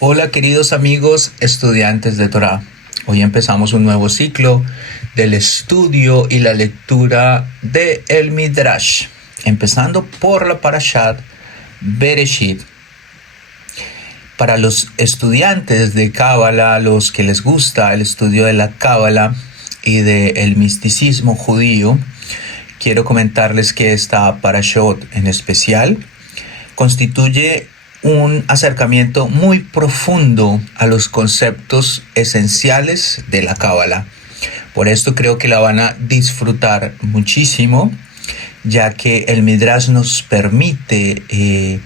Hola queridos amigos estudiantes de Torá. Hoy empezamos un nuevo ciclo del estudio y la lectura de el Midrash, empezando por la Parashat Bereshit. Para los estudiantes de Cábala, los que les gusta el estudio de la Cábala y del misticismo judío, quiero comentarles que esta Parashot en especial constituye un acercamiento muy profundo a los conceptos esenciales de la Cábala. Por esto creo que la van a disfrutar muchísimo, ya que el Midrash nos permite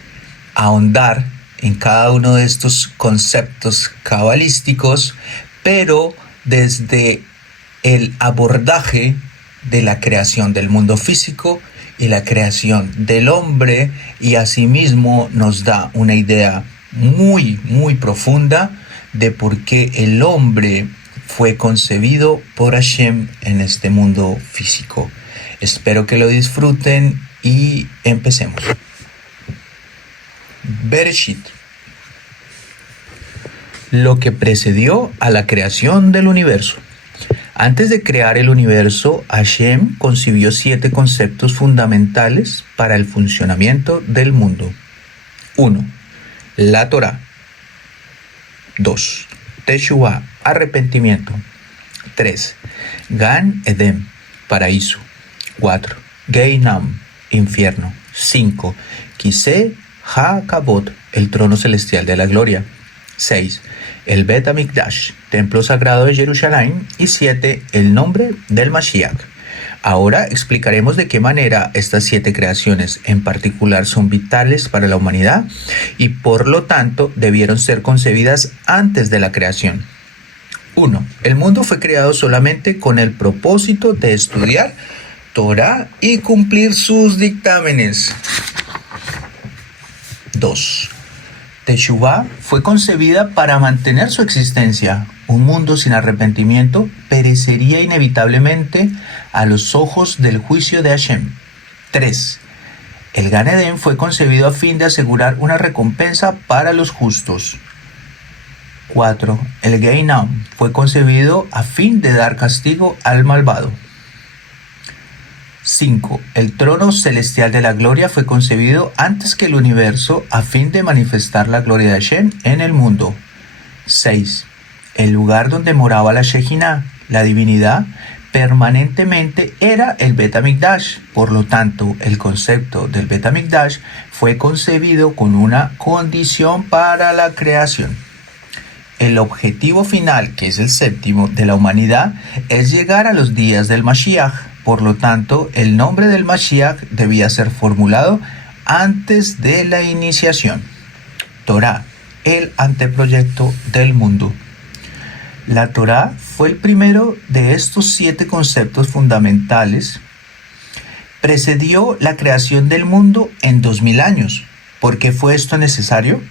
ahondar en cada uno de estos conceptos cabalísticos, pero desde el abordaje de la creación del mundo físico y la creación del hombre, y asimismo nos da una idea muy profunda de por qué el hombre fue concebido por Hashem en este mundo físico. Espero que lo disfruten y empecemos. Bereshit. Lo que precedió a la creación del universo. Antes de crear el universo, Hashem concibió 7 conceptos fundamentales para el funcionamiento del mundo. 1. La Torá. 2. Teshuvah, arrepentimiento. 3. Gan Edem, paraíso. 4. Geinam, infierno. 5. Kiseh HaKavod, el trono celestial de la gloria. 6. El Bet HaMikdash, templo sagrado de Jerusalén. Y 7. El nombre del Mashiach. Ahora explicaremos de qué manera estas 7 creaciones en particular son vitales para la humanidad y por lo tanto debieron ser concebidas antes de la creación. 1. El mundo fue creado solamente con el propósito de estudiar Torá y cumplir sus dictámenes. 2. Teshuvah fue concebida para mantener su existencia. Un mundo sin arrepentimiento perecería inevitablemente a los ojos del juicio de Hashem. 3. El Gan Edén fue concebido a fin de asegurar una recompensa para los justos. 4. El Geinam fue concebido a fin de dar castigo al malvado. 5. El trono celestial de la gloria fue concebido antes que el universo a fin de manifestar la gloria de Hashem en el mundo. 6. El lugar donde moraba la Shejinah, la divinidad, permanentemente era el Bet HaMikdash. Por lo tanto, el concepto del Bet HaMikdash fue concebido con una condición para la creación. El objetivo final, que es el 7º de la humanidad, es llegar a los días del Mashiach. Por lo tanto, el nombre del Mashiach debía ser formulado antes de la iniciación. Torá, el anteproyecto del mundo. La Torá fue el primero de estos 7 conceptos fundamentales. Precedió la creación del mundo en 2000 años. ¿Por qué fue esto necesario?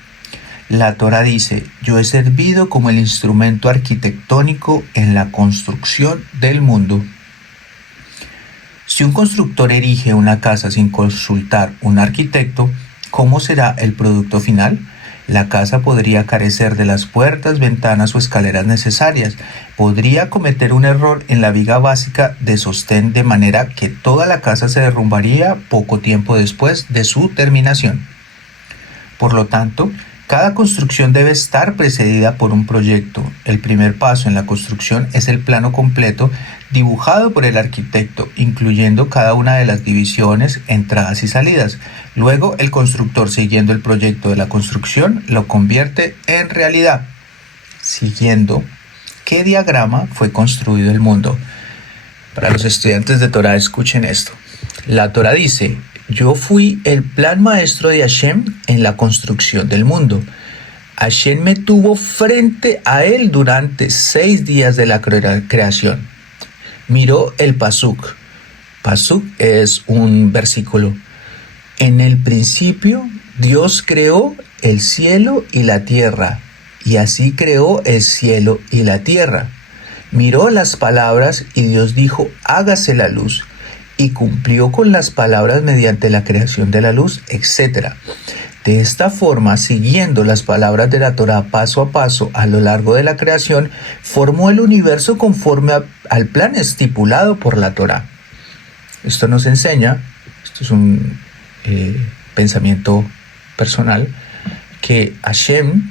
La Torá dice: yo he servido como el instrumento arquitectónico en la construcción del mundo. Si un constructor erige una casa sin consultar un arquitecto, ¿cómo será el producto final? La casa podría carecer de las puertas, ventanas o escaleras necesarias. Podría cometer un error en la viga básica de sostén de manera que toda la casa se derrumbaría poco tiempo después de su terminación. Por lo tanto, cada construcción debe estar precedida por un proyecto. El primer paso en la construcción es el plano completo dibujado por el arquitecto, incluyendo cada una de las divisiones, entradas y salidas. Luego, el constructor, siguiendo el proyecto de la construcción, lo convierte en realidad. Siguiendo, ¿qué diagrama fue construido el mundo? Para los estudiantes de Torá, escuchen esto. La Torá dice: yo fui el plan maestro de Hashem en la construcción del mundo. Hashem me tuvo frente a él durante 6 días de la creación. Miró el Pasuk. Pasuk es un versículo. En el principio, Dios creó el cielo y la tierra, y así creó el cielo y la tierra. Miró las palabras y Dios dijo: hágase la luz. Y cumplió con las palabras mediante la creación de la luz, etc. De esta forma, siguiendo las palabras de la Torá paso a paso a lo largo de la creación, formó el universo conforme al plan estipulado por la Torá. Esto nos enseña, esto es un pensamiento personal, que Hashem,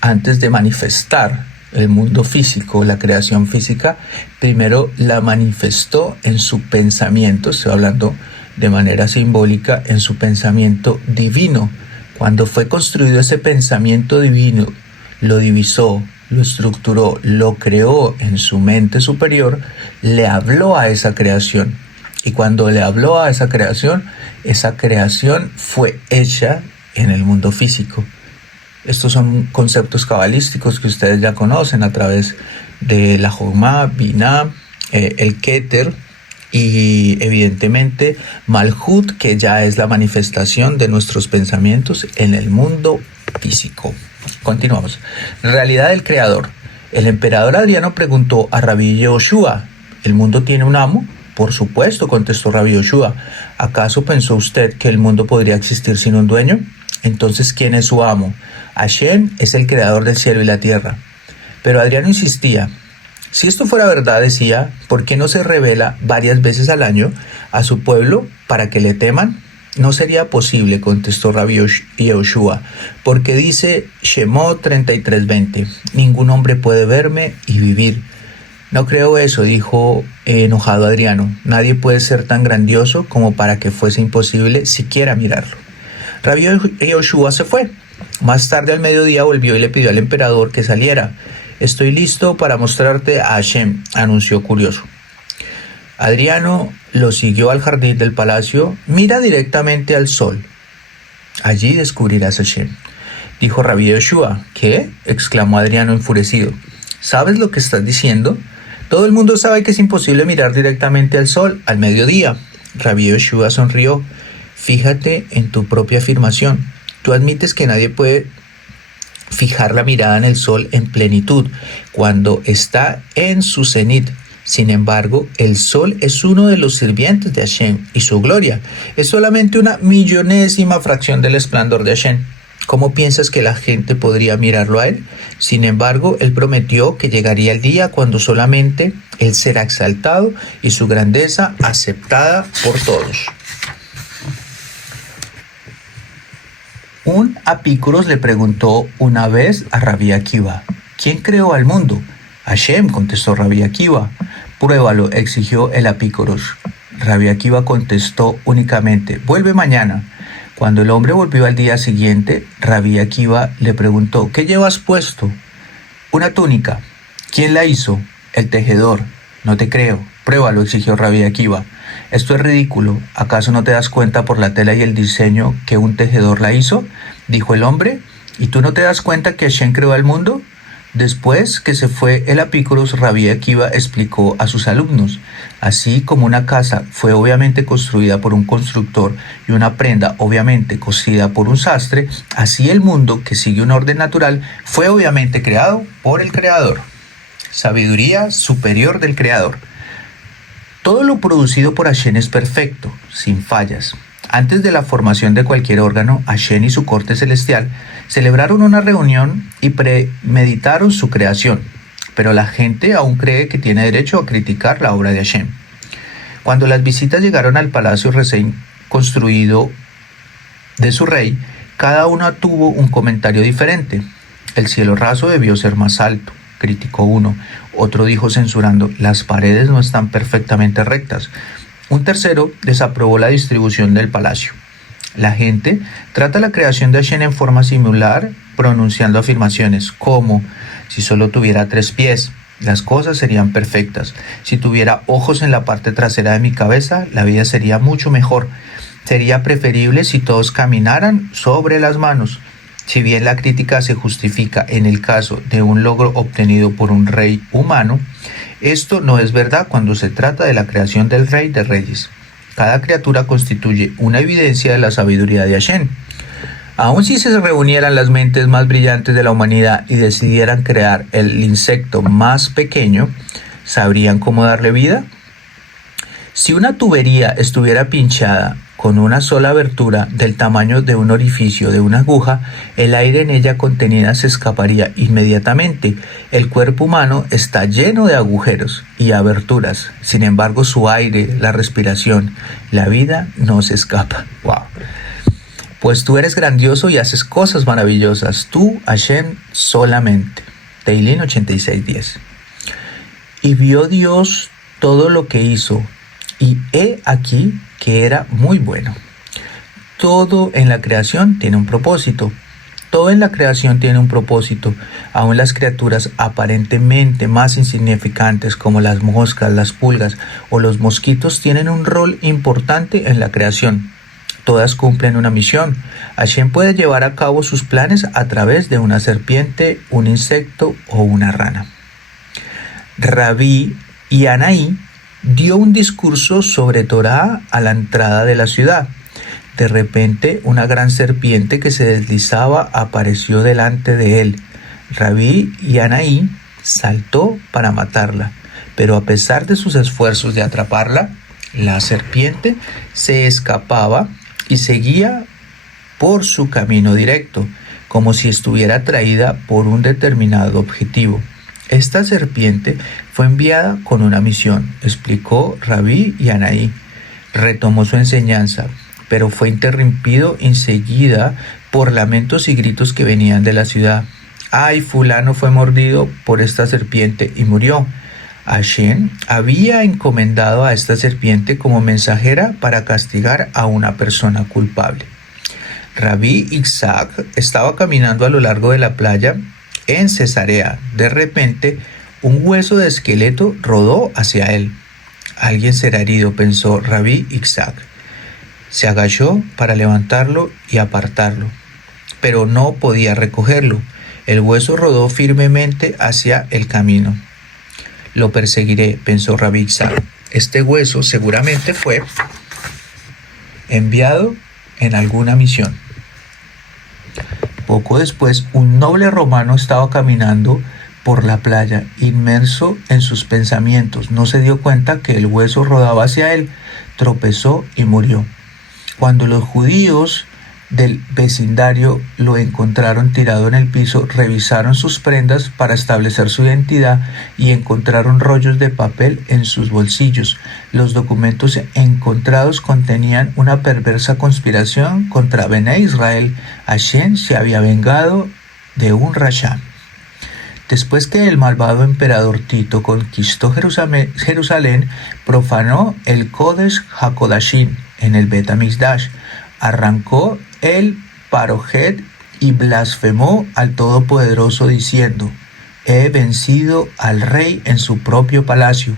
antes de manifestar el mundo físico, la creación física, primero la manifestó en su pensamiento, estoy hablando de manera simbólica, en su pensamiento divino. Cuando fue construido ese pensamiento divino, lo divisó, lo estructuró, lo creó en su mente superior, le habló a esa creación. Y cuando le habló a esa creación fue hecha en el mundo físico. Estos son conceptos cabalísticos que ustedes ya conocen a través de la Jogma, Binah, el Keter y evidentemente Malhut, que ya es la manifestación de nuestros pensamientos en el mundo físico. Continuamos. Realidad del creador. El emperador Adriano preguntó a Rabbi Yehoshua: ¿el mundo tiene un amo? Por supuesto, contestó Rabbi Yehoshua. ¿Acaso pensó usted que el mundo podría existir sin un dueño? Entonces, ¿quién es su amo? Hashem es el creador del cielo y la tierra. Pero Adriano insistía. Si esto fuera verdad, decía, ¿por qué no se revela varias veces al año a su pueblo para que le teman? No sería posible, contestó Rabbi Yehoshua, porque dice Shemot 33:20, ningún hombre puede verme y vivir. No creo eso, dijo enojado Adriano. Nadie puede ser tan grandioso como para que fuese imposible siquiera mirarlo. Rabbi Yehoshua se fue. Más tarde al mediodía volvió y le pidió al emperador que saliera. Estoy listo para mostrarte a Hashem, anunció curioso. Adriano lo siguió al jardín del palacio. Mira directamente al sol. Allí descubrirás a Hashem, dijo Rabbi Yehoshua. ¿Qué? Exclamó Adriano enfurecido. ¿Sabes lo que estás diciendo? Todo el mundo sabe que es imposible mirar directamente al sol al mediodía. Rabbi Yehoshua sonrió. Fíjate en tu propia afirmación. Tú admites que nadie puede fijar la mirada en el sol en plenitud, cuando está en su cenit. Sin embargo, el sol es uno de los sirvientes de Hashem y su gloria es solamente una millonésima fracción del esplendor de Hashem. ¿Cómo piensas que la gente podría mirarlo a él? Sin embargo, él prometió que llegaría el día cuando solamente él será exaltado y su grandeza aceptada por todos. Un apícoros le preguntó una vez a Rabbi Akiva: ¿quién creó al mundo? Hashem, contestó Rabbi Akiva. Pruébalo, exigió el apícoros. Rabbi Akiva contestó únicamente: vuelve mañana. Cuando el hombre volvió al día siguiente, Rabbi Akiva le preguntó: ¿qué llevas puesto? Una túnica. ¿Quién la hizo? El tejedor. No te creo. Pruébalo, exigió Rabbi Akiva. Esto es ridículo. ¿Acaso no te das cuenta por la tela y el diseño que un tejedor la hizo? Dijo el hombre. ¿Y tú no te das cuenta que Hashem creó el mundo? Después que se fue el apícoros, Rabbi Akiva explicó a sus alumnos: así como una casa fue obviamente construida por un constructor y una prenda obviamente cosida por un sastre, así el mundo, que sigue un orden natural, fue obviamente creado por el Creador. Sabiduría superior del Creador. Todo lo producido por Hashem es perfecto, sin fallas. Antes de la formación de cualquier órgano, Hashem y su corte celestial celebraron una reunión y premeditaron su creación, pero la gente aún cree que tiene derecho a criticar la obra de Hashem. Cuando las visitas llegaron al palacio recién construido de su rey, cada una tuvo un comentario diferente. El cielo raso debió ser más alto, criticó uno. Otro dijo censurando: las paredes no están perfectamente rectas. Un tercero desaprobó la distribución del palacio. La gente trata la creación de Hashem en forma similar, pronunciando afirmaciones como: si solo tuviera 3 pies, las cosas serían perfectas. Si tuviera ojos en la parte trasera de mi cabeza, la vida sería mucho mejor. Sería preferible si todos caminaran sobre las manos. Si bien la crítica se justifica en el caso de un logro obtenido por un rey humano, esto no es verdad cuando se trata de la creación del Rey de Reyes. Cada criatura constituye una evidencia de la sabiduría de Hashem. Aun si se reunieran las mentes más brillantes de la humanidad y decidieran crear el insecto más pequeño, ¿sabrían cómo darle vida? Si una tubería estuviera pinchada Con una sola abertura del tamaño de un orificio de una aguja, el aire en ella contenida se escaparía inmediatamente. El cuerpo humano está lleno de agujeros y aberturas. Sin embargo, su aire, la respiración, la vida no se escapa. ¡Wow! Pues tú eres grandioso y haces cosas maravillosas. Tú, Hashem, solamente. Teilín 86:10. Y vio Dios todo lo que hizo, y he aquí que era muy bueno. Todo en la creación tiene un propósito. Todo en la creación tiene un propósito. Aún las criaturas aparentemente más insignificantes como las moscas, las pulgas o los mosquitos tienen un rol importante en la creación. Todas cumplen una misión. Hashem puede llevar a cabo sus planes a través de una serpiente, un insecto o una rana. Rabí Yanaí dio un discurso sobre Torá a la entrada de la ciudad. De repente, una gran serpiente que se deslizaba apareció delante de él. Rabí Yanaí saltó para matarla, pero a pesar de sus esfuerzos de atraparla, la serpiente se escapaba y seguía por su camino directo, como si estuviera atraída por un determinado objetivo. Esta serpiente fue enviada con una misión, explicó Rabí Yanaí. Retomó su enseñanza, pero fue interrumpido enseguida por lamentos y gritos que venían de la ciudad. ¡Ay, fulano fue mordido por esta serpiente y murió! Hashem había encomendado a esta serpiente como mensajera para castigar a una persona culpable. Rabí Isaac estaba caminando a lo largo de la playa en Cesarea. De repente, un hueso de esqueleto rodó hacia él. Alguien será herido, pensó Rabí Isaac. Se agachó para levantarlo y apartarlo, pero no podía recogerlo. El hueso rodó firmemente hacia el camino. Lo perseguiré, pensó Rabí Isaac. Este hueso seguramente fue enviado en alguna misión. Poco después, un noble romano estaba caminando por la playa, inmerso en sus pensamientos. No se dio cuenta que el hueso rodaba hacia él, tropezó y murió. Cuando los judíos del vecindario lo encontraron tirado en el piso, revisaron sus prendas para establecer su identidad y encontraron rollos de papel en sus bolsillos. Los documentos encontrados contenían una perversa conspiración contra Bené Israel. Hashem se había vengado de un rasha. Después que el malvado emperador Tito conquistó Jerusalén, profanó el Kodesh HaKodashim en el Bet HaMikdash, arrancó el parojet y blasfemó al Todopoderoso diciendo: he vencido al rey en su propio palacio.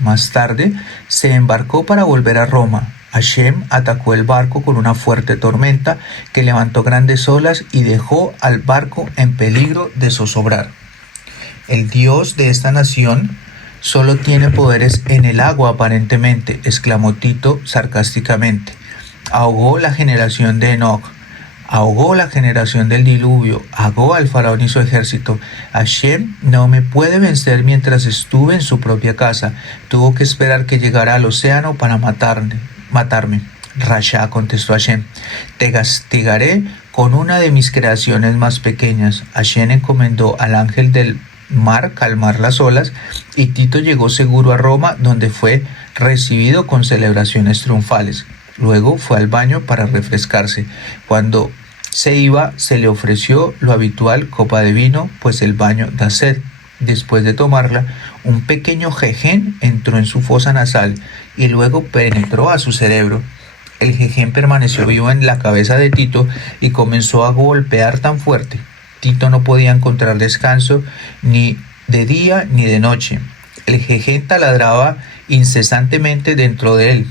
Más tarde se embarcó para volver a Roma. Hashem atacó el barco con una fuerte tormenta que levantó grandes olas y dejó al barco en peligro de zozobrar. El Dios de esta nación solo tiene poderes en el agua aparentemente, exclamó Tito sarcásticamente. Ahogó la generación de Enoch, ahogó la generación del diluvio, ahogó al faraón y su ejército. Hashem no me puede vencer mientras estuve en su propia casa. Tuvo que esperar que llegara al océano para matarme. Rasha, contestó Hashem, te castigaré con una de mis creaciones más pequeñas. Hashem encomendó al ángel del mar calmar las olas y Tito llegó seguro a Roma, donde fue recibido con celebraciones triunfales. Luego fue al baño para refrescarse. Cuando se iba, se le ofreció lo habitual, copa de vino, pues el baño da sed. Después de tomarla, un pequeño jején entró en su fosa nasal y luego penetró a su cerebro. El jején permaneció vivo en la cabeza de Tito y comenzó a golpear tan fuerte. Tito no podía encontrar descanso ni de día ni de noche. El jején taladraba incesantemente dentro de él.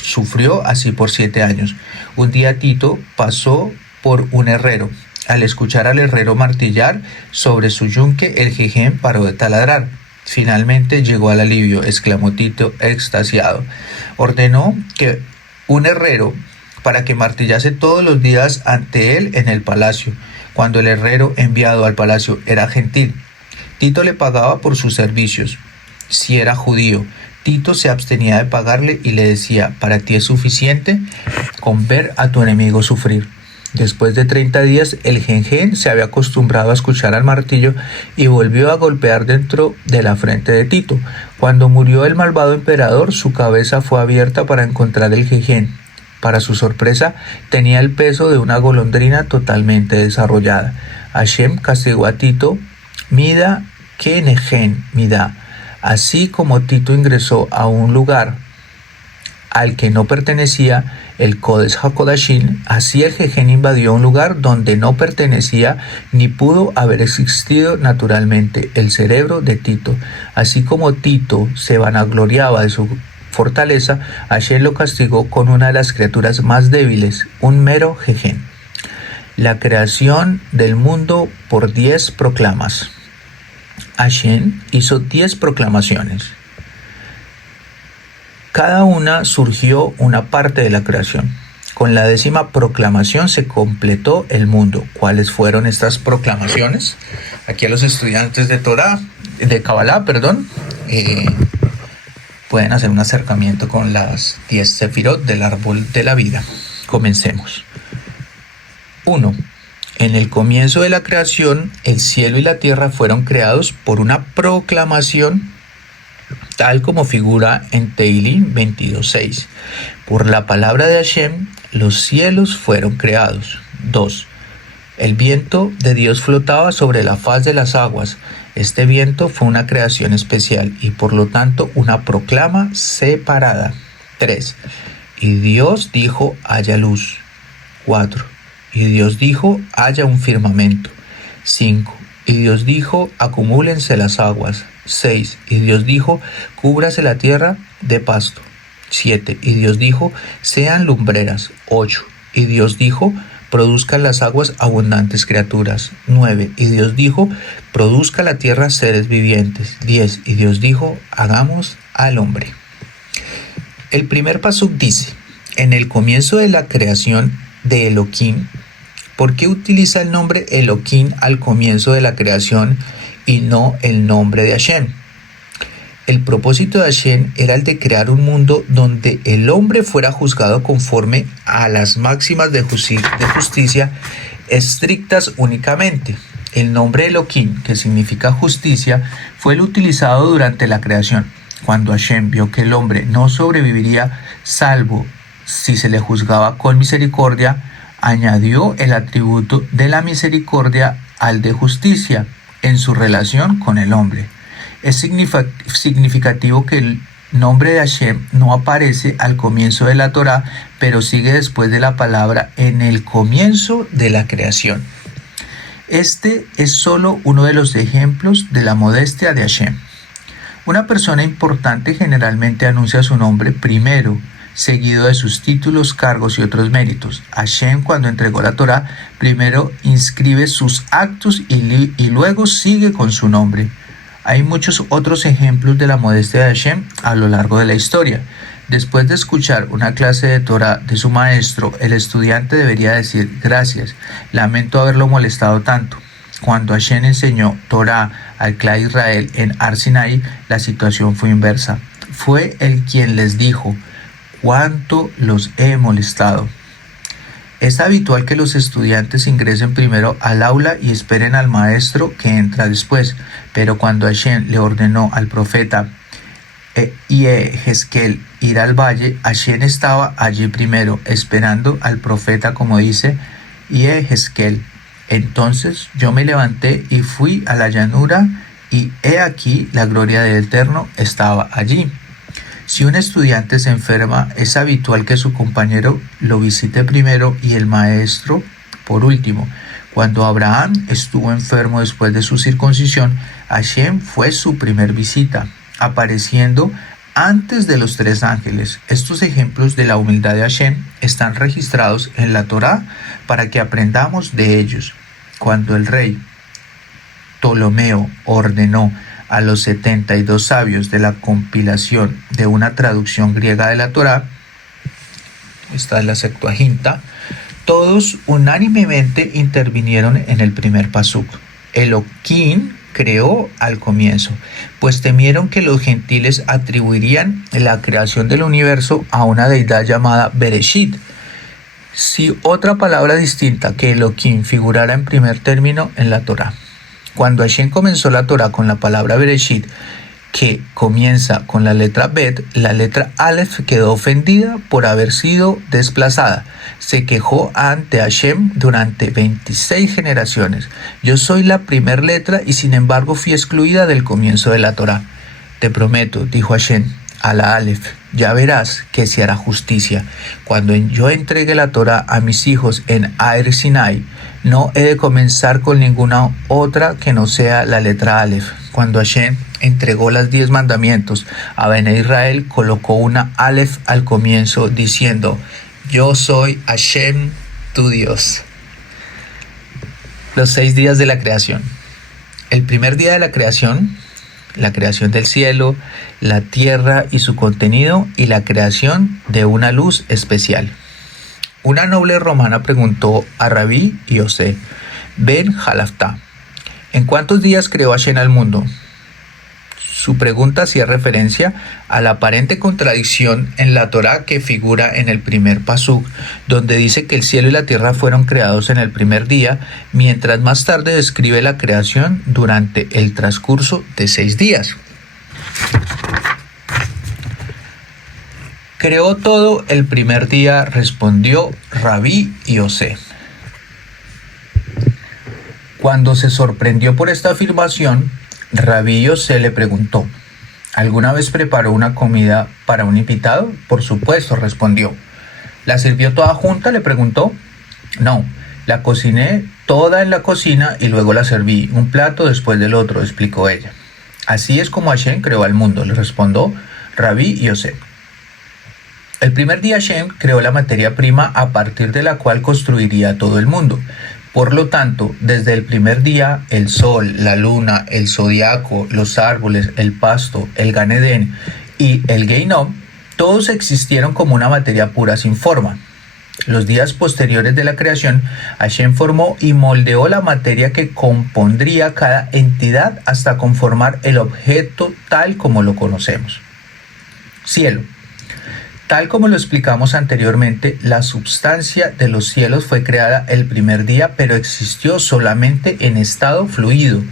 Sufrió así por 7 años. Un día Tito pasó por un herrero. Al escuchar al herrero martillar sobre su yunque, el jején paró de taladrar. Finalmente llegó al alivio, exclamó Tito extasiado. Ordenó que un herrero para que martillase todos los días ante él en el palacio. Cuando el herrero enviado al palacio era gentil, Tito le pagaba por sus servicios, si era judío, Tito se abstenía de pagarle y le decía: para ti es suficiente con ver a tu enemigo sufrir. Después de 30 días, el genjen se había acostumbrado a escuchar al martillo y volvió a golpear dentro de la frente de Tito. Cuando murió el malvado emperador, su cabeza fue abierta para encontrar el genjen. Para su sorpresa, tenía el peso de una golondrina totalmente desarrollada. Hashem castigó a Tito, mida que Nehen mida. Así como Tito ingresó a un lugar al que no pertenecía, el Kodesh HaKodashim, así el genjen invadió un lugar donde no pertenecía ni pudo haber existido naturalmente, el cerebro de Tito. Así como Tito se vanagloriaba de su fortaleza, Hashem lo castigó con una de las criaturas más débiles, un mero genjen. La creación del mundo por 10 proclamas. Hashem hizo 10 proclamaciones. Cada una surgió una parte de la creación. Con la 10ª proclamación se completó el mundo. ¿Cuáles fueron estas proclamaciones? Aquí a los estudiantes de Kabbalah, pueden hacer un acercamiento con las 10 sefirot del árbol de la vida. Comencemos. 1. En el comienzo de la creación, el cielo y la tierra fueron creados por una proclamación, tal como figura en Tehilim 22:6. Por la palabra de Hashem, los cielos fueron creados. 2. El viento de Dios flotaba sobre la faz de las aguas. Este viento fue una creación especial y por lo tanto una proclama separada. 3. Y Dios dijo: haya luz. 4. Y Dios dijo: haya un firmamento. 5. Y Dios dijo: acumúlense las aguas. 6. Y Dios dijo: cúbrase la tierra de pasto. 7. Y Dios dijo: sean lumbreras. 8. Y Dios dijo: produzcan las aguas abundantes criaturas. 9. Y Dios dijo: produzca la tierra seres vivientes. 10. Y Dios dijo: hagamos al hombre. El primer pasuk dice: en el comienzo de la creación de Elohim. ¿Por qué utiliza el nombre Elohim al comienzo de la creación y no el nombre de Hashem? El propósito de Hashem era el de crear un mundo donde el hombre fuera juzgado conforme a las máximas de justicia estrictas únicamente. El nombre Elohim, que significa justicia, fue el utilizado durante la creación. Cuando Hashem vio que el hombre no sobreviviría salvo si se le juzgaba con misericordia, añadió el atributo de la misericordia al de justicia en su relación con el hombre. Es significativo que el nombre de Hashem no aparece al comienzo de la Torá, pero sigue después de la palabra en el comienzo de la creación. Este es solo uno de los ejemplos de la modestia de Hashem. Una persona importante generalmente anuncia su nombre primero, seguido de sus títulos, cargos y otros méritos. Hashem, cuando entregó la Torá, primero inscribe sus actos y luego sigue con su nombre. Hay muchos otros ejemplos de la modestia de Hashem a lo largo de la historia. Después de escuchar una clase de Torá de su maestro, el estudiante debería decir: gracias, lamento haberlo molestado tanto. Cuando Hashem enseñó Torá al clan de Israel en Har Sinai, la situación fue inversa. Fue él quien les dijo: cuánto los he molestado. Es habitual que los estudiantes ingresen primero al aula y esperen al maestro que entra después, pero cuando Hashem le ordenó al profeta Yehezkel ir al valle, Hashem estaba allí primero, esperando al profeta, como dice Yehezkel. Entonces yo me levanté y fui a la llanura, y he aquí la gloria del Eterno estaba allí. Si un estudiante se enferma, es habitual que su compañero lo visite primero y el maestro por último. Cuando Abraham estuvo enfermo después de su circuncisión, Hashem fue su primer visita, apareciendo antes de los 3 ángeles. Estos ejemplos de la humildad de Hashem están registrados en la Torá para que aprendamos de ellos. Cuando el rey Ptolomeo ordenó a los 72 sabios de la compilación de una traducción griega de la Torá, esta es la Septuaginta, todos unánimemente intervinieron en el primer pasuk. Elohim creó al comienzo, pues temieron que los gentiles atribuirían la creación del universo a una deidad llamada Bereshit. Si otra palabra distinta que Elohim figurara en primer término en la Torá. Cuando Hashem comenzó la Torá con la palabra Bereshit, que comienza con la letra Bet, la letra Aleph quedó ofendida por haber sido desplazada. Se quejó ante Hashem durante 26 generaciones. Yo soy la primer letra y sin embargo fui excluida del comienzo de la Torá. Te prometo, dijo Hashem, a la Aleph, ya verás que se hará justicia. Cuando yo entregue la Torá a mis hijos en Air Sinai, no he de comenzar con ninguna otra que no sea la letra Aleph. Cuando Hashem entregó los 10 mandamientos a Bene Israel, colocó una Aleph al comienzo diciendo, yo soy Hashem, tu Dios. Los 6 días de la creación. El primer día de la creación del cielo, la tierra y su contenido, y la creación de una luz especial. Una noble romana preguntó a Rabí Yosé ben Jalaftá, ¿en cuántos días creó Hashem al mundo? Su pregunta hacía referencia a la aparente contradicción en la Torá que figura en el primer pasuk, donde dice que el cielo y la tierra fueron creados en el primer día, mientras más tarde describe la creación durante el transcurso de 6 días. Creó todo el primer día, respondió Rabí Yosé. Cuando se sorprendió por esta afirmación, Rabí Yosé le preguntó, ¿alguna vez preparó una comida para un invitado? Por supuesto, respondió. ¿La sirvió toda junta? Le preguntó. No, la cociné toda en la cocina y luego la serví, un plato después del otro, explicó ella. Así es como Hashem creó al mundo, le respondió Rabí Yosé. El primer día Hashem creó la materia prima a partir de la cual construiría todo el mundo. Por lo tanto, desde el primer día, el sol, la luna, el zodiaco, los árboles, el pasto, el Gan Edén y el Geinom, todos existieron como una materia pura sin forma. Los días posteriores de la creación, Hashem formó y moldeó la materia que compondría cada entidad hasta conformar el objeto tal como lo conocemos. Cielo. Tal como lo explicamos anteriormente, la substancia de los cielos fue creada el primer día, pero existió solamente en estado fluido.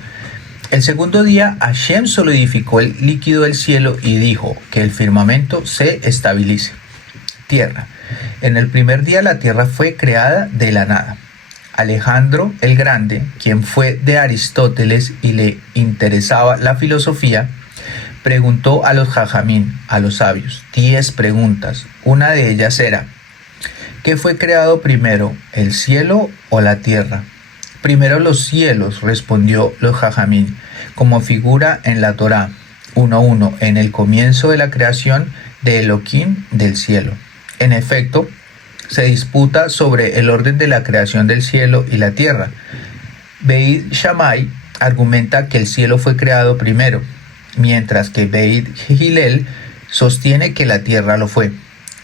El segundo día, Hashem solidificó el líquido del cielo y dijo que el firmamento se estabilice. Tierra. En el primer día la tierra fue creada de la nada. Alejandro el Grande, quien fue de Aristóteles y le interesaba la filosofía, preguntó a los jajamín, a los sabios, 10 preguntas. Una de ellas era, ¿qué fue creado primero, el cielo o la tierra? Primero los cielos, respondió los jajamín, como figura en la Torá 1:1, en el comienzo de la creación de Elohim del cielo. En efecto, se disputa sobre el orden de la creación del cielo y la tierra. Beit Shammai argumenta que el cielo fue creado primero, mientras que Beit Hillel sostiene que la tierra lo fue.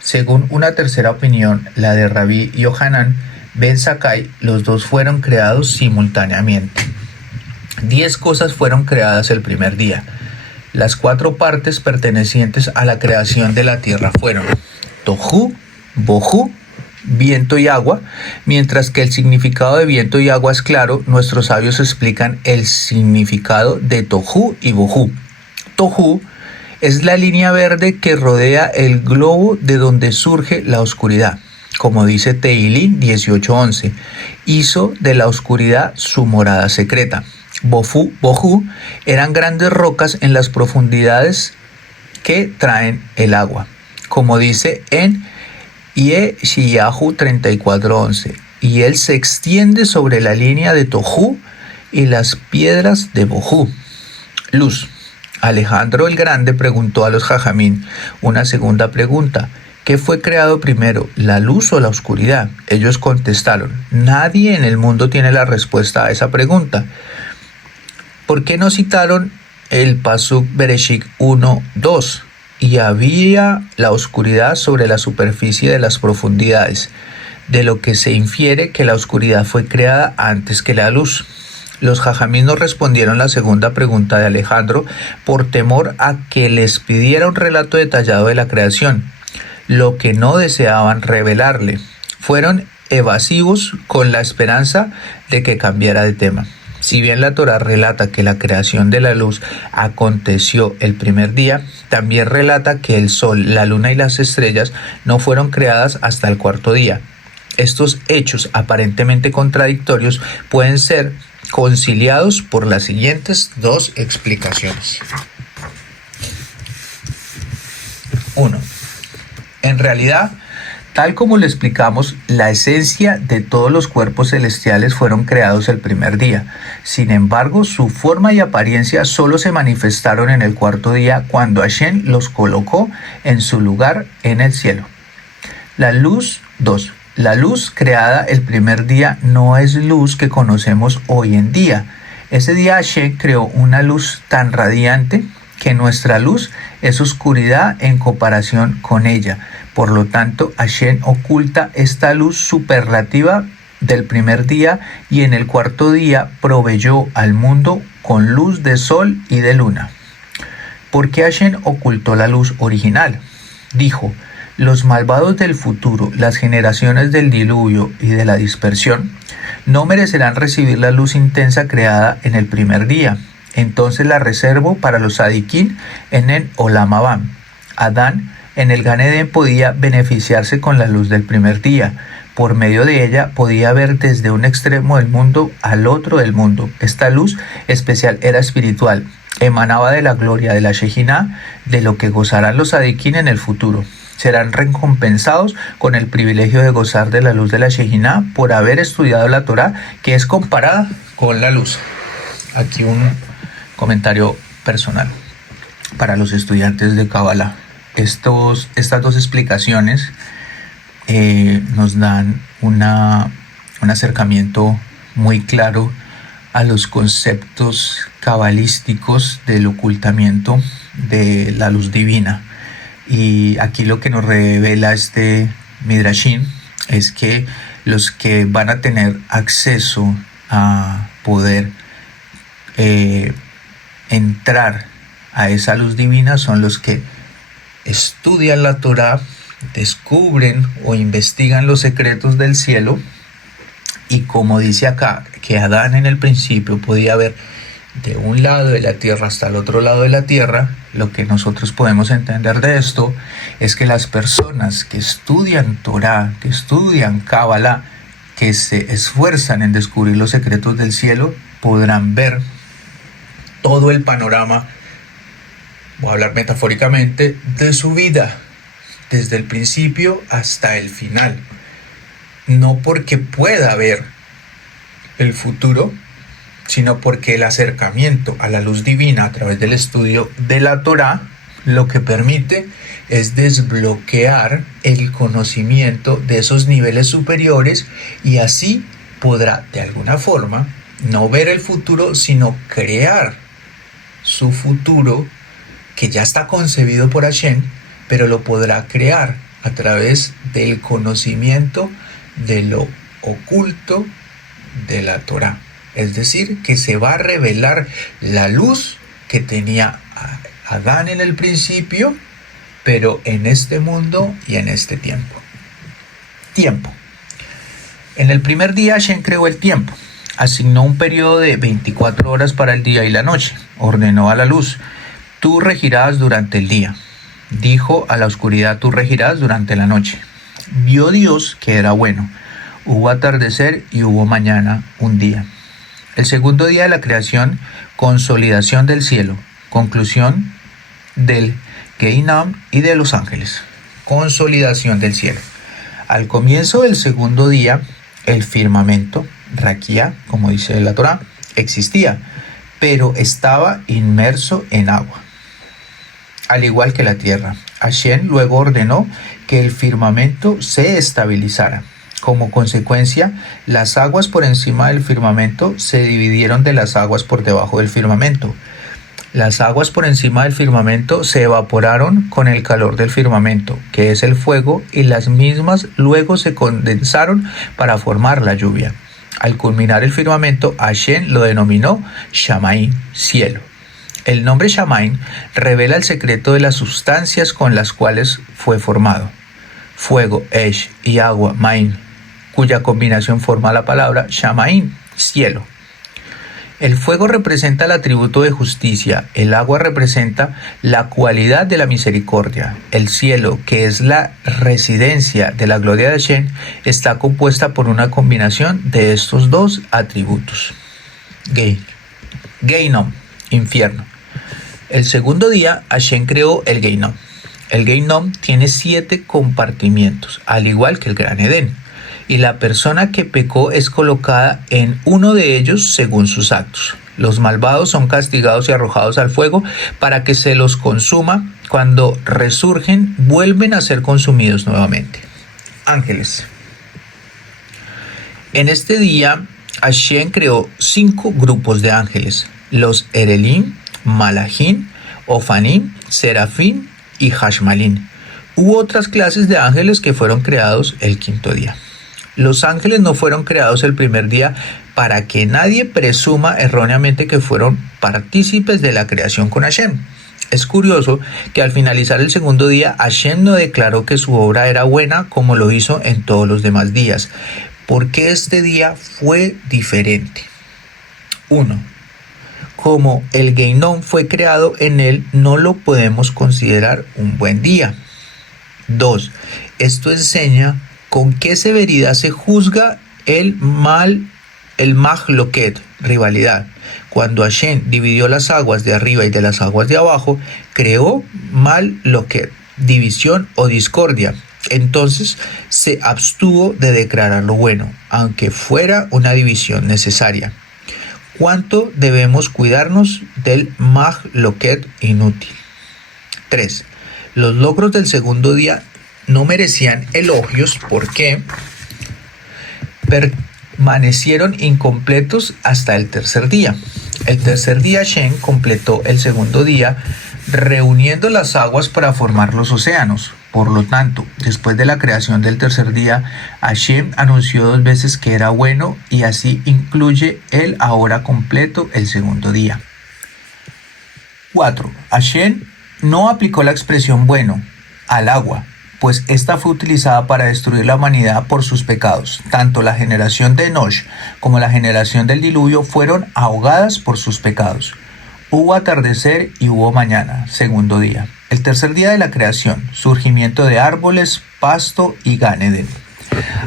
Según una tercera opinión, la de Rabí Yohanan ben Zakkai, los dos fueron creados simultáneamente. 10 cosas fueron creadas el primer día. Las 4 partes pertenecientes a la creación de la tierra fueron Tohu, Bohu, viento y agua. Mientras que el significado de viento y agua es claro, nuestros sabios explican el significado de Tohu y Bohu. Tohu es la línea verde que rodea el globo de donde surge la oscuridad. Como dice Teilín 18:11, hizo de la oscuridad su morada secreta. Bohu eran grandes rocas en las profundidades que traen el agua. Como dice en Yeshayahu 34:11, y él se extiende sobre la línea de Tohu y las piedras de Bohu. Luz. Alejandro el Grande preguntó a los jajamín una segunda pregunta. ¿Qué fue creado primero, la luz o la oscuridad? Ellos contestaron, nadie en el mundo tiene la respuesta a esa pregunta. ¿Por qué no citaron el pasuk Bereshit 1:2? Y había la oscuridad sobre la superficie de las profundidades, de lo que se infiere que la oscuridad fue creada antes que la luz. Los jajamís no respondieron la segunda pregunta de Alejandro por temor a que les pidiera un relato detallado de la creación, lo que no deseaban revelarle. Fueron evasivos con la esperanza de que cambiara de tema. Si bien la Torá relata que la creación de la luz aconteció el primer día, también relata que el sol, la luna y las estrellas no fueron creadas hasta el cuarto día. Estos hechos aparentemente contradictorios pueden ser conciliados por las siguientes dos explicaciones. 1. En realidad, tal como lo explicamos, la esencia de todos los cuerpos celestiales fueron creados el primer día. Sin embargo, su forma y apariencia solo se manifestaron en el cuarto día cuando Hashem los colocó en su lugar en el cielo. La luz 2. La luz creada el primer día no es luz que conocemos hoy en día. Ese día Hashem creó una luz tan radiante que nuestra luz es oscuridad en comparación con ella. Por lo tanto, Hashem oculta esta luz superlativa del primer día y en el cuarto día proveyó al mundo con luz de sol y de luna. ¿Por qué Hashem ocultó la luz original? Dijo: los malvados del futuro, las generaciones del diluvio y de la dispersión, no merecerán recibir la luz intensa creada en el primer día. Entonces la reservo para los Sadiquín en el Olam Abba. Adán en el Gan Edén podía beneficiarse con la luz del primer día. Por medio de ella podía ver desde un extremo del mundo al otro del mundo. Esta luz especial era espiritual, emanaba de la gloria de la Shejiná, de lo que gozarán los Sadiquín en el futuro. Serán recompensados con el privilegio de gozar de la luz de la Shejiná por haber estudiado la Torá, que es comparada con la luz. Aquí un comentario personal para los estudiantes de Kabbalah. Estas dos explicaciones nos dan un acercamiento muy claro a los conceptos cabalísticos del ocultamiento de la luz divina. Y aquí lo que nos revela este Midrashim es que los que van a tener acceso a poder entrar a esa luz divina son los que estudian la Torá, descubren o investigan los secretos del cielo. Y como dice acá, que Adán en el principio podía ver de un lado de la tierra hasta el otro lado de la tierra, lo que nosotros podemos entender de esto es que las personas que estudian Torá, que estudian Kabbalah, que se esfuerzan en descubrir los secretos del cielo, podrán ver todo el panorama, voy a hablar metafóricamente, de su vida, desde el principio hasta el final. No porque pueda ver el futuro, sino porque el acercamiento a la luz divina a través del estudio de la Torá lo que permite es desbloquear el conocimiento de esos niveles superiores, y así podrá de alguna forma no ver el futuro, sino crear su futuro que ya está concebido por Hashem, pero lo podrá crear a través del conocimiento de lo oculto de la Torá. Es decir, que se va a revelar la luz que tenía Adán en el principio, pero en este mundo y en este tiempo. Tiempo. En el primer día Hashem creó el tiempo. Asignó un periodo de 24 horas para el día y la noche. Ordenó a la luz: tú regirás durante el día. Dijo a la oscuridad: tú regirás durante la noche. Vio Dios que era bueno. Hubo atardecer y hubo mañana, un día. El segundo día de la creación, consolidación del cielo, conclusión del Geinam y de los ángeles. Consolidación del cielo. Al comienzo del segundo día, el firmamento, Raquía, como dice la Torá, existía, pero estaba inmerso en agua, al igual que la tierra. Hashem luego ordenó que el firmamento se estabilizara. Como consecuencia, las aguas por encima del firmamento se dividieron de las aguas por debajo del firmamento. Las aguas por encima del firmamento se evaporaron con el calor del firmamento, que es el fuego, y las mismas luego se condensaron para formar la lluvia. Al culminar el firmamento, Hashem lo denominó Shamaim, cielo. El nombre Shamaim revela el secreto de las sustancias con las cuales fue formado. Fuego, Esh, y agua, Maim, cuya combinación forma la palabra Shamaim, cielo. El fuego representa el atributo de justicia, el agua representa la cualidad de la misericordia. El cielo, que es la residencia de la gloria de Hashem, está compuesta por una combinación de estos dos atributos. Geinom, infierno. El segundo día, Hashem creó el Geinom. El Geinom tiene 7 compartimientos, al igual que el Gran Edén, y la persona que pecó es colocada en uno de ellos según sus actos. Los malvados son castigados y arrojados al fuego para que se los consuma. Cuando resurgen, vuelven a ser consumidos nuevamente. Ángeles. En este día, Hashem creó 5 grupos de ángeles: los Erelim, Malachim, Ofanim, Serafín y Hashmalín. Hubo otras clases de ángeles que fueron creados el quinto día. Los ángeles no fueron creados el primer día para que nadie presuma erróneamente que fueron partícipes de la creación con Hashem. Es curioso que al finalizar el segundo día, Hashem no declaró que su obra era buena como lo hizo en todos los demás días. ¿Por qué este día fue diferente? 1. Como el Geinom fue creado en él, no lo podemos considerar un buen día. 2. Esto enseña con qué severidad se juzga el Mahloket, rivalidad. Cuando Hashem dividió las aguas de arriba y de las aguas de abajo, creó Mahloket, división o discordia. Entonces se abstuvo de declarar lo bueno, aunque fuera una división necesaria. ¿Cuánto debemos cuidarnos del Mahloket inútil? 3. Los logros del segundo día no merecían elogios porque permanecieron incompletos hasta el tercer día. El tercer día Hashem completó el segundo día reuniendo las aguas para formar los océanos. Por lo tanto, después de la creación del tercer día, Hashem anunció 2 veces que era bueno y así incluye el ahora completo el segundo día. 4. Hashem no aplicó la expresión bueno al agua, pues esta fue utilizada para destruir la humanidad por sus pecados. Tanto la generación de Enosh como la generación del diluvio fueron ahogadas por sus pecados. Hubo atardecer y hubo mañana, segundo día. El tercer día de la creación, surgimiento de árboles, pasto y Gan Eden.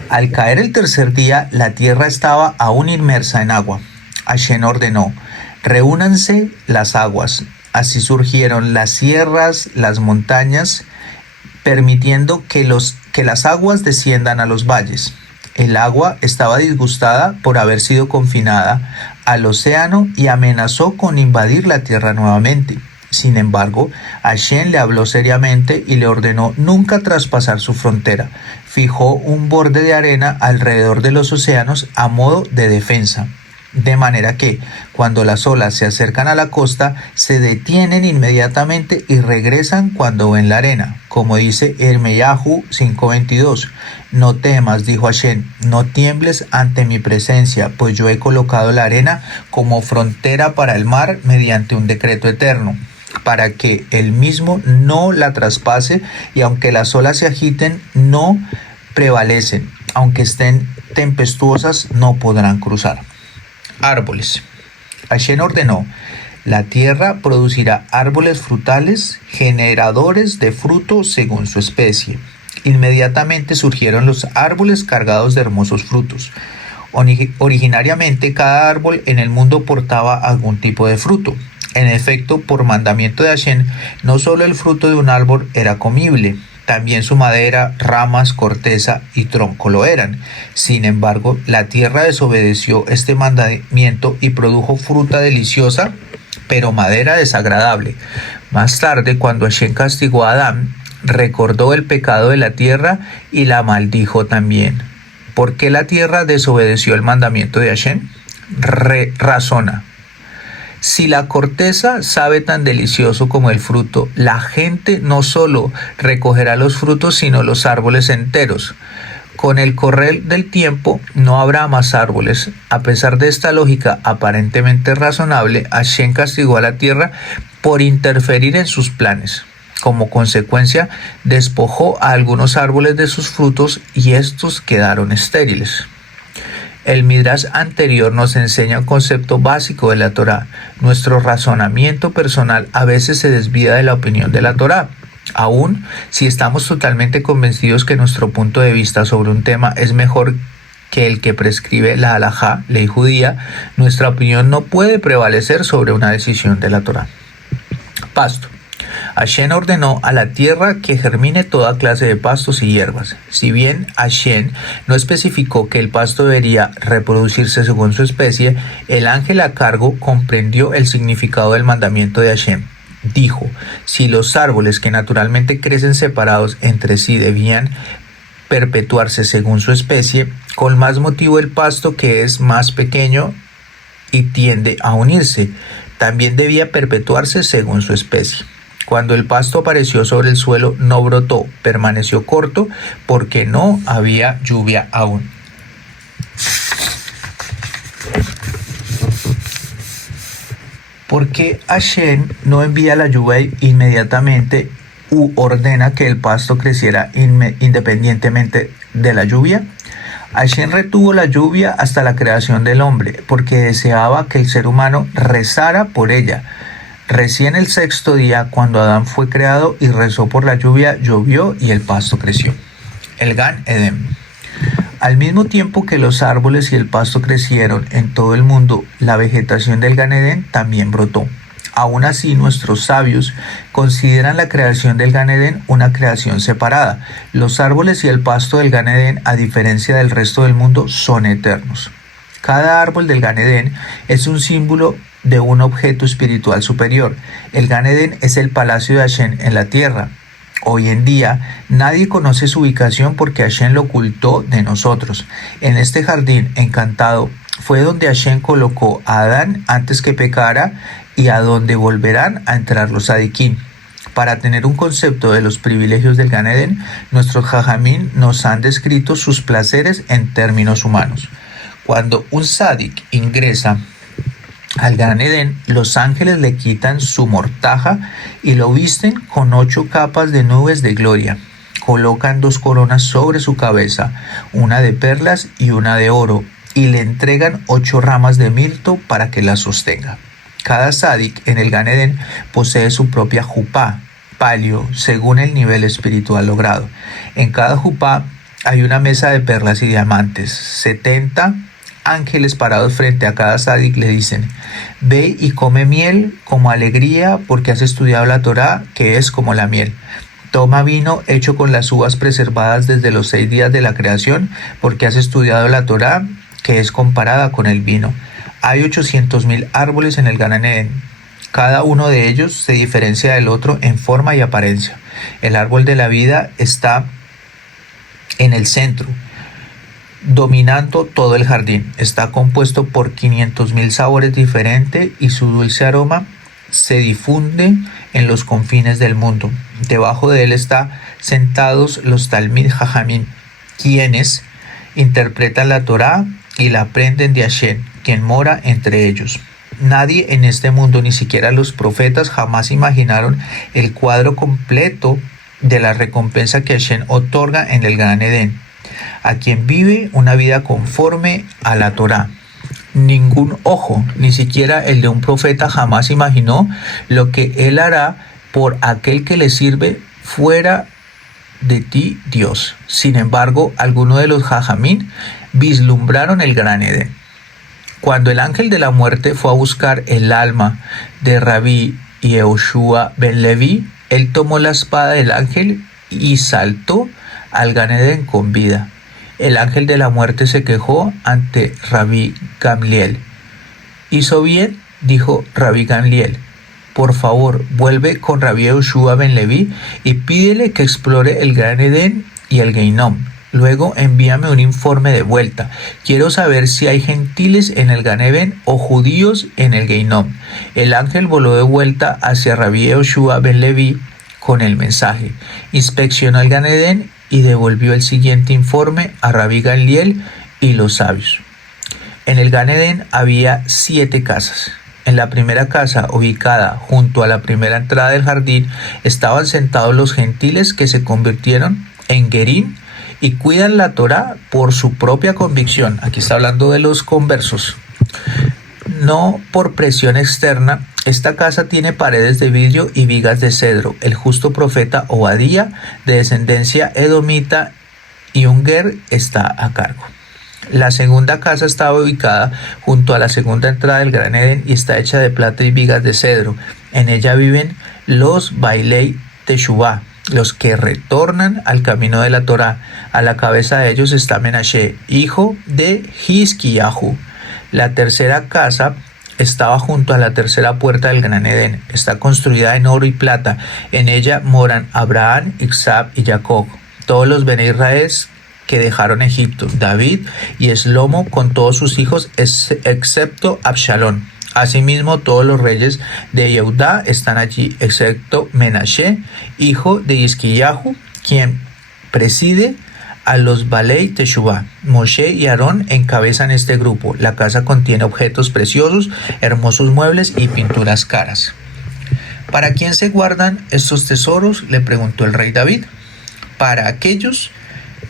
Al caer el tercer día, la tierra estaba aún inmersa en agua. Hashem ordenó: reúnanse las aguas. Así surgieron las sierras, las montañas, permitiendo que las aguas desciendan a los valles. El agua estaba disgustada por haber sido confinada al océano y amenazó con invadir la tierra nuevamente. Sin embargo, Hashem le habló seriamente y le ordenó nunca traspasar su frontera. Fijó un borde de arena alrededor de los océanos a modo de defensa, de manera que, cuando las olas se acercan a la costa, se detienen inmediatamente y regresan cuando ven la arena. Como dice Ermeyahu 5:22, no temas, dijo Hashem, no tiembles ante mi presencia, pues yo he colocado la arena como frontera para el mar mediante un decreto eterno, para que él mismo no la traspase, y aunque las olas se agiten, no prevalecen, aunque estén tempestuosas, no podrán cruzar. Árboles. Hashem ordenó: la tierra producirá árboles frutales, generadores de fruto según su especie. Inmediatamente surgieron los árboles cargados de hermosos frutos. Originariamente cada árbol en el mundo portaba algún tipo de fruto. En efecto, por mandamiento de Hashem, no solo el fruto de un árbol era comible, también su madera, ramas, corteza y tronco lo eran. Sin embargo, la tierra desobedeció este mandamiento y produjo fruta deliciosa, pero madera desagradable. Más tarde, cuando Hashem castigó a Adán, recordó el pecado de la tierra y la maldijo también. ¿Por qué la tierra desobedeció el mandamiento de Hashem? Razona. Si la corteza sabe tan delicioso como el fruto, la gente no solo recogerá los frutos, sino los árboles enteros. Con el correr del tiempo no habrá más árboles. A pesar de esta lógica aparentemente razonable, Hashem castigó a la tierra por interferir en sus planes. Como consecuencia, despojó a algunos árboles de sus frutos y estos quedaron estériles. El Midrash anterior nos enseña un concepto básico de la Torá. Nuestro razonamiento personal a veces se desvía de la opinión de la Torá. Aún si estamos totalmente convencidos que nuestro punto de vista sobre un tema es mejor que el que prescribe la halajá, ley judía, nuestra opinión no puede prevalecer sobre una decisión de la Torá. Pasto. Hashem ordenó a la tierra que germine toda clase de pastos y hierbas. Si bien Hashem no especificó que el pasto debería reproducirse según su especie, el ángel a cargo comprendió el significado del mandamiento de Hashem. Dijo, si los árboles que naturalmente crecen separados entre sí debían perpetuarse según su especie, con más motivo el pasto que es más pequeño y tiende a unirse, también debía perpetuarse según su especie. Cuando el pasto apareció sobre el suelo, no brotó, permaneció corto porque no había lluvia aún. ¿Por qué Hashem no envía la lluvia inmediatamente u ordena que el pasto creciera independientemente de la lluvia? Hashem retuvo la lluvia hasta la creación del hombre porque deseaba que el ser humano rezara por ella. Recién el sexto día, cuando Adán fue creado y rezó por la lluvia, llovió y el pasto creció. El Gan Edén. Al mismo tiempo que los árboles y el pasto crecieron en todo el mundo, la vegetación del Gan Edén también brotó. Aún así, nuestros sabios consideran la creación del Gan Edén una creación separada. Los árboles y el pasto del Gan Edén, a diferencia del resto del mundo, son eternos. Cada árbol del Gan Edén es un símbolo de un objeto espiritual superior. El Gan Edén es el palacio de Hashem en la tierra. Hoy en día nadie conoce su ubicación porque Hashem lo ocultó de nosotros. En este jardín encantado fue donde Hashem colocó a Adán antes que pecara y a donde volverán a entrar los Sadiquín. Para tener un concepto de los privilegios del Gan Edén, nuestros Jajamín nos han descrito sus placeres en términos humanos. Cuando un Sadik ingresa al Gan Edén, los ángeles le quitan su mortaja y lo visten con 8 capas de nubes de gloria. Colocan 2 coronas sobre su cabeza, una de perlas y una de oro, y le entregan 8 ramas de mirto para que las sostenga. Cada Sadik en el Gan Edén posee su propia jupá, palio, según el nivel espiritual logrado. En cada jupá hay una mesa de perlas y diamantes. 70 ángeles parados frente a cada Sadik le dicen: ve y come miel como alegría porque has estudiado la Torá, que es como la miel. Toma vino hecho con las uvas preservadas desde los 6 días de la creación, porque has estudiado la Torá, que es comparada con el vino. Hay 800.000 árboles en el Gan Edén. Cada uno de ellos se diferencia del otro en forma y apariencia. El árbol de la vida está en el centro, dominando todo el jardín. Está compuesto por 500.000 sabores diferentes y su dulce aroma se difunde en los confines del mundo. Debajo de él están sentados los Talmid Jajamim, quienes interpretan la Torá y la aprenden de Hashem, quien mora entre ellos. Nadie en este mundo, ni siquiera los profetas, jamás imaginaron el cuadro completo de la recompensa que Hashem otorga en el Gan Edén a quien vive una vida conforme a la Torá. Ningún ojo, ni siquiera el de un profeta, jamás imaginó lo que él hará por aquel que le sirve fuera de ti, Dios. Sin embargo, algunos de los Jajamín vislumbraron el Gran Edén. Cuando el ángel de la muerte fue a buscar el alma de Rabí Yehoshua ben Leví, él tomó la espada del ángel y saltó al Gan Edén con vida. El ángel de la muerte se quejó ante Rabí Gamliel. «Hizo bien», dijo Rabí Gamliel. «Por favor, vuelve con Rabí Yehoshua ben Leví y pídele que explore el Gran Edén y el Geinom. Luego envíame un informe de vuelta. Quiero saber si hay gentiles en el Gan Edén o judíos en el Geinom». El ángel voló de vuelta hacia Rabí Yehoshua ben Leví con el mensaje. Inspeccionó el Gan Edén y devolvió el siguiente informe a Rabí Gamliel y los sabios. En el Gan Edén había 7 casas. En la primera casa, ubicada junto a la primera entrada del jardín, estaban sentados los gentiles que se convirtieron en Gerim y cuidan la Torá por su propia convicción. Aquí está hablando de los conversos. No por presión externa. Esta casa tiene paredes de vidrio y vigas de cedro. El justo profeta Obadía, de descendencia edomita, y un ger está a cargo. La segunda casa estaba ubicada junto a la segunda entrada del Gran Edén y está hecha de plata y vigas de cedro. En ella viven los Bailei Teshuvah, los que retornan al camino de la Torá. A la cabeza de ellos está Menashe, hijo de Hizkiyahu. La tercera casa estaba junto a la tercera puerta del Gran Edén. Está construida en oro y plata. En ella moran Abraham, Isaac y Jacob, todos los Bene Israel que dejaron Egipto, David y Eslomo con todos sus hijos excepto Absalón. Asimismo, todos los reyes de Yehudá están allí, excepto Menashe, hijo de Hizkiyahu, quien preside a los Balei Teshuvah. Moshe y Aarón encabezan este grupo. La casa contiene objetos preciosos, hermosos muebles y pinturas caras. ¿Para quién se guardan estos tesoros?, le preguntó el rey David. Para aquellos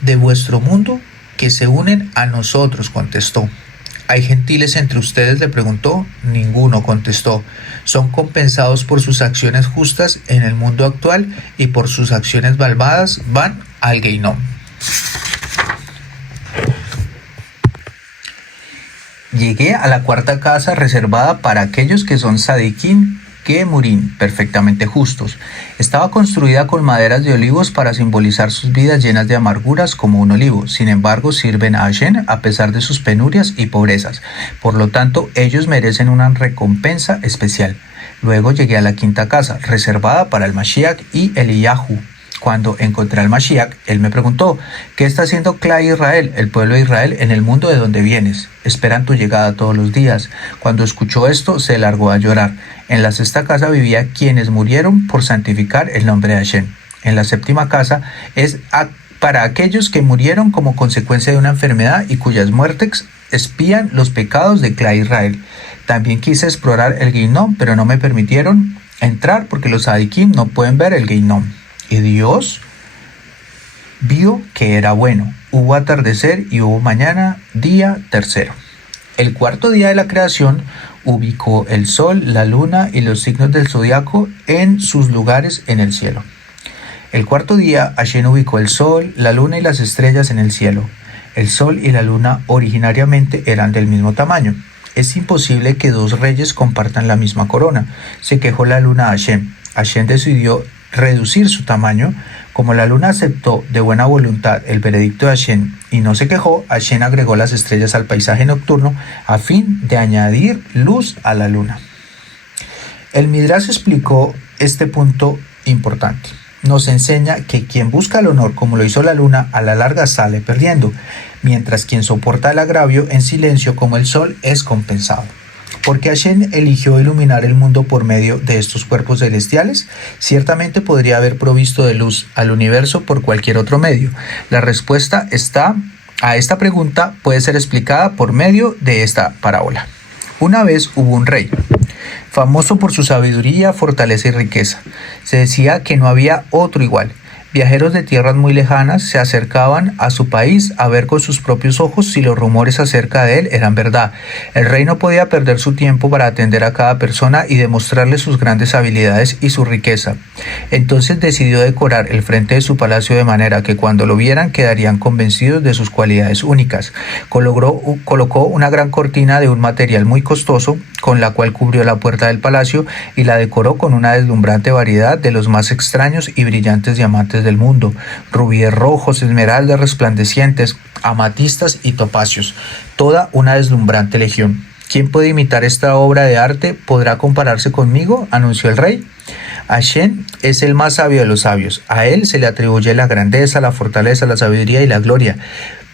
de vuestro mundo que se unen a nosotros, contestó. ¿Hay gentiles entre ustedes?, le preguntó. Ninguno, contestó. Son compensados por sus acciones justas en el mundo actual y por sus acciones malvadas van al Geinom. Llegué a la cuarta casa reservada para aquellos que son Sadikim Gemurim, perfectamente justos. Estaba construida con maderas de olivos para simbolizar sus vidas llenas de amarguras como un olivo. Sin embargo, sirven a Hashem a pesar de sus penurias y pobrezas. Por lo tanto, ellos merecen una recompensa especial. Luego llegué a la quinta casa, reservada para el Mashiach y Eliyahu. Cuando encontré al Mashiach, él me preguntó: ¿qué está haciendo Klal Israel, el pueblo de Israel, en el mundo de donde vienes? Esperan tu llegada todos los días. Cuando escuchó esto, se largó a llorar. En la sexta casa vivía quienes murieron por santificar el nombre de Hashem. En la séptima casa es para aquellos que murieron como consecuencia de una enfermedad y cuyas muertes expían los pecados de Klal Israel. También quise explorar el Geinom, pero no me permitieron entrar porque los Sadikim no pueden ver el Geinom. Y Dios vio que era bueno. Hubo atardecer y hubo mañana, día tercero. El cuarto día de la creación ubicó el sol, la luna y los signos del zodiaco en sus lugares en el cielo. El cuarto día, Hashem ubicó el sol, la luna y las estrellas en el cielo. El sol y la luna originariamente eran del mismo tamaño. Es imposible que dos reyes compartan la misma corona, se quejó la luna a Hashem. Hashem decidió reducir su tamaño. Como la luna aceptó de buena voluntad el veredicto de Hashem y no se quejó, Hashem agregó las estrellas al paisaje nocturno a fin de añadir luz a la luna. El Midrash explicó este punto importante. Nos enseña que quien busca el honor como lo hizo la luna, a la larga sale perdiendo, mientras quien soporta el agravio en silencio como el sol es compensado. ¿Por qué Hashem eligió iluminar el mundo por medio de estos cuerpos celestiales? Ciertamente podría haber provisto de luz al universo por cualquier otro medio. La respuesta a esta pregunta puede ser explicada por medio de esta parábola. Una vez hubo un rey, famoso por su sabiduría, fortaleza y riqueza. Se decía que no había otro igual. Viajeros de tierras muy lejanas se acercaban a su país a ver con sus propios ojos si los rumores acerca de él eran verdad. El rey no podía perder su tiempo para atender a cada persona y demostrarle sus grandes habilidades y su riqueza. Entonces decidió decorar el frente de su palacio de manera que cuando lo vieran quedarían convencidos de sus cualidades únicas. Colocó una gran cortina de un material muy costoso, con la cual cubrió la puerta del palacio y la decoró con una deslumbrante variedad de los más extraños y brillantes diamantes del mundo, rubíes rojos, esmeraldas resplandecientes, amatistas y topacios, toda una deslumbrante legión. ¿Quién puede imitar esta obra de arte? ¿Podrá compararse conmigo?, anunció el rey. Hashem es el más sabio de los sabios. A él se le atribuye la grandeza, la fortaleza, la sabiduría y la gloria.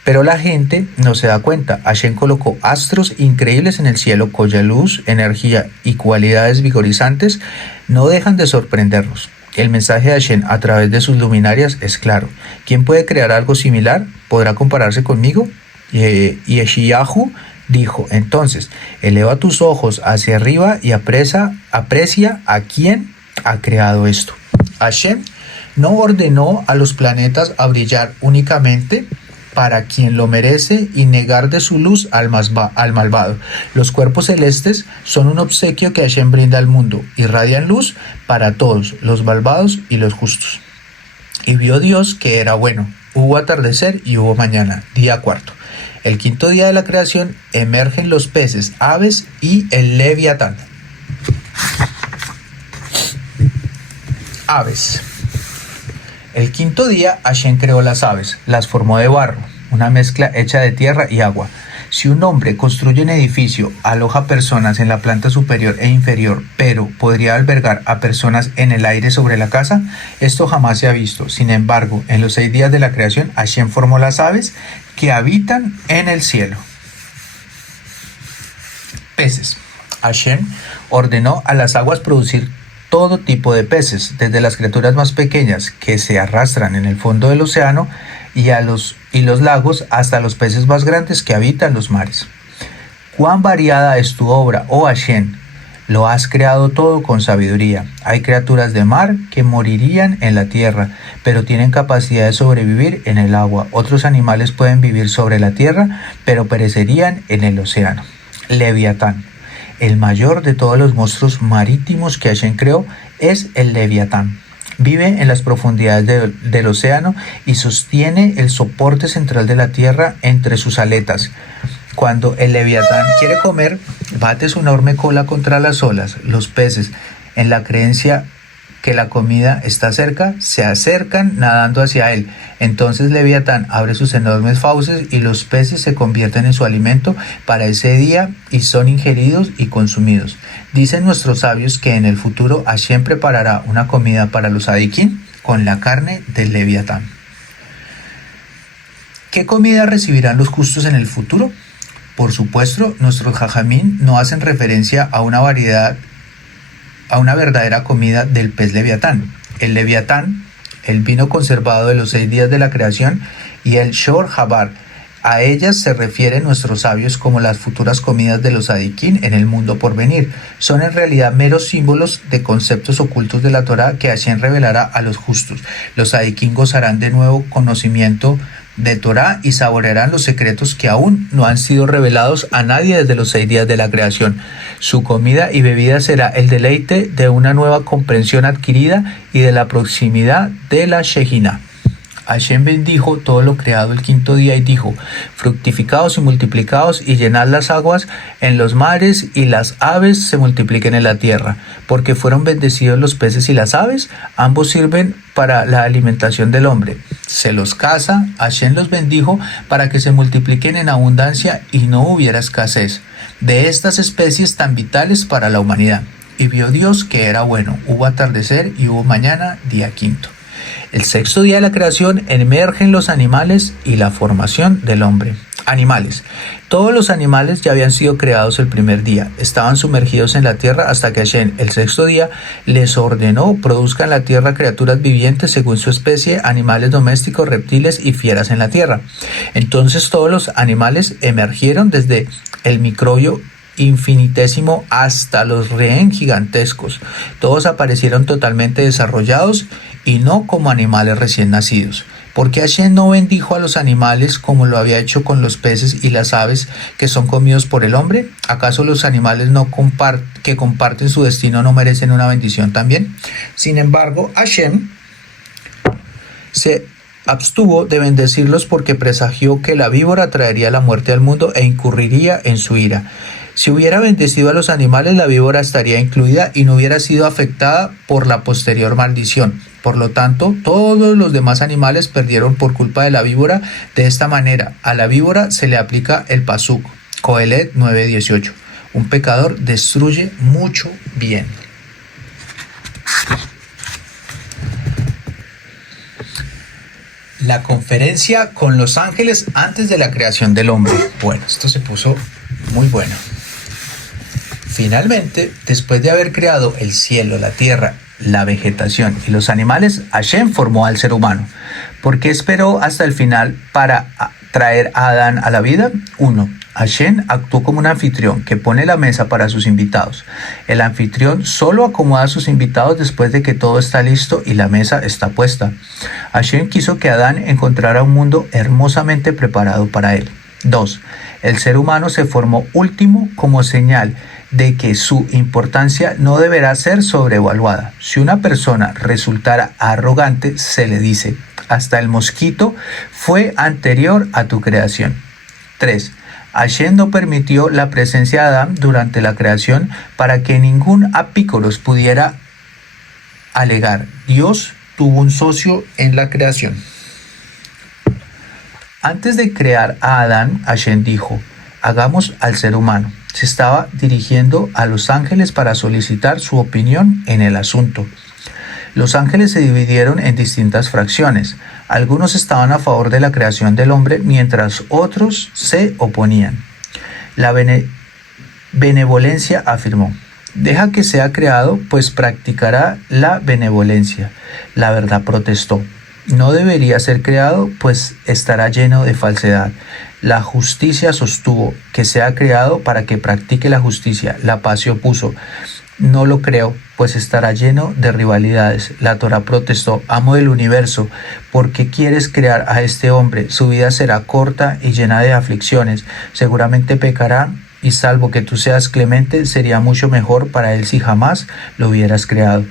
Pero la gente no se da cuenta. Hashem colocó astros increíbles en el cielo cuya luz, energía y cualidades vigorizantes no dejan de sorprendernos. El mensaje de Hashem a través de sus luminarias es claro. ¿Quién puede crear algo similar? ¿Podrá compararse conmigo? Y Yeshayahu dijo, entonces, eleva tus ojos hacia arriba y aprecia a quien ha creado esto. Hashem no ordenó a los planetas a brillar únicamente para quien lo merece y negar de su luz al malvado. Los cuerpos celestes son un obsequio que Hashem brinda al mundo, irradian luz para todos, los malvados y los justos. Y vio Dios que era bueno. Hubo atardecer y hubo mañana, día cuarto. El quinto día de la creación emergen los peces, aves y el leviatán. Aves. El quinto día Hashem creó las aves, las formó de barro, una mezcla hecha de tierra y agua. Si un hombre construye un edificio, aloja personas en la planta superior e inferior, pero podría albergar a personas en el aire sobre la casa, esto jamás se ha visto. Sin embargo, en los 6 días de la creación, Hashem formó las aves que habitan en el cielo. Peces. Hashem ordenó a las aguas producir todo tipo de peces, desde las criaturas más pequeñas que se arrastran en el fondo del océano y los lagos hasta los peces más grandes que habitan los mares. Cuán variada es tu obra, oh Hashem, lo has creado todo con sabiduría. Hay criaturas de mar que morirían en la tierra, pero tienen capacidad de sobrevivir en el agua. Otros animales pueden vivir sobre la tierra, pero perecerían en el océano. Leviatán. El mayor de todos los monstruos marítimos que Hashem creó es el Leviatán. Vive en las profundidades del océano y sostiene el soporte central de la tierra entre sus aletas. Cuando el Leviatán quiere comer, bate su enorme cola contra las olas. Los peces, en la creencia que la comida está cerca, se acercan nadando hacia él. Entonces Leviatán abre sus enormes fauces y los peces se convierten en su alimento para ese día y son ingeridos y consumidos. Dicen nuestros sabios que en el futuro Hashem preparará una comida para los Adikim con la carne del Leviatán. ¿Qué comida recibirán los justos en el futuro? Por supuesto, nuestros jajamín no hacen referencia a una verdadera comida del pez Leviatán. El Leviatán, el vino conservado de los 6 días de la creación, y el Shor Habar. A ellas se refieren nuestros sabios como las futuras comidas de los Adikim en el mundo por venir. Son en realidad meros símbolos de conceptos ocultos de la Torá que Hashem revelará a los justos. Los Adikim gozarán de nuevo conocimiento de Torá y saborearán los secretos que aún no han sido revelados a nadie desde los 6 días de la creación. Su comida y bebida será el deleite de una nueva comprensión adquirida y de la proximidad de la Shejina. Hashem bendijo todo lo creado el quinto día y dijo: fructificaos y multiplicaos y llenad las aguas en los mares y las aves se multipliquen en la tierra. Porque fueron bendecidos los peces y las aves, ambos sirven para la alimentación del hombre. Se los caza, Hashem los bendijo para que se multipliquen en abundancia y no hubiera escasez de estas especies tan vitales para la humanidad. Y vio Dios que era bueno. Hubo atardecer y hubo mañana, día quinto. El 6º día de la creación emergen los animales y la formación del hombre. Animales. Todos los animales ya habían sido creados el primer día. Estaban sumergidos en la tierra hasta que Hashem, el 6º día, les ordenó: produzcan en la tierra criaturas vivientes según su especie, animales domésticos, reptiles y fieras en la tierra. Entonces todos los animales emergieron desde el microbio infinitésimo hasta los rehén gigantescos. Todos aparecieron totalmente desarrollados y no como animales recién nacidos. ¿Por qué Hashem no bendijo a los animales como lo había hecho con los peces y las aves que son comidos por el hombre? ¿Acaso los animales que comparten su destino no merecen una bendición también? Sin embargo, Hashem se abstuvo de bendecirlos porque presagió que la víbora traería la muerte al mundo e incurriría en su ira. Si hubiera bendecido a los animales, la víbora estaría incluida y no hubiera sido afectada por la posterior maldición. Por lo tanto, todos los demás animales perdieron por culpa de la víbora. De esta manera, a la víbora se le aplica el pasuk, Coelet 9:18. Un pecador destruye mucho bien. La conferencia con los ángeles antes de la creación del hombre. Bueno, esto se puso muy bueno. Finalmente, después de haber creado el cielo, la tierra, la vegetación y los animales, Hashem formó al ser humano. ¿Por qué esperó hasta el final para traer a Adán a la vida? 1. Hashem actuó como un anfitrión que pone la mesa para sus invitados. El anfitrión solo acomoda a sus invitados después de que todo está listo y la mesa está puesta. Hashem quiso que Adán encontrara un mundo hermosamente preparado para él. 2. El ser humano se formó último como señal de que su importancia no deberá ser sobrevaluada. Si una persona resultara arrogante, se le dice: hasta el mosquito fue anterior a tu creación. 3. Hashem no permitió la presencia de Adán durante la creación para que ningún apícoros pudiera alegar: Dios tuvo un socio en la creación. Antes de crear a Adán, Hashem dijo: hagamos al ser humano. Se estaba dirigiendo a los ángeles para solicitar su opinión en el asunto. Los ángeles se dividieron en distintas fracciones. Algunos estaban a favor de la creación del hombre, mientras otros se oponían. La benevolencia afirmó: deja que sea creado, pues practicará la benevolencia. La verdad protestó: no debería ser creado, pues estará lleno de falsedad. La justicia sostuvo: que sea creado para que practique la justicia. La paz se opuso: no lo creo, pues estará lleno de rivalidades. La Torá protestó: amo del universo, ¿por qué quieres crear a este hombre? Su vida será corta y llena de aflicciones. Seguramente pecará, y salvo que tú seas clemente, sería mucho mejor para él si jamás lo hubieras creado.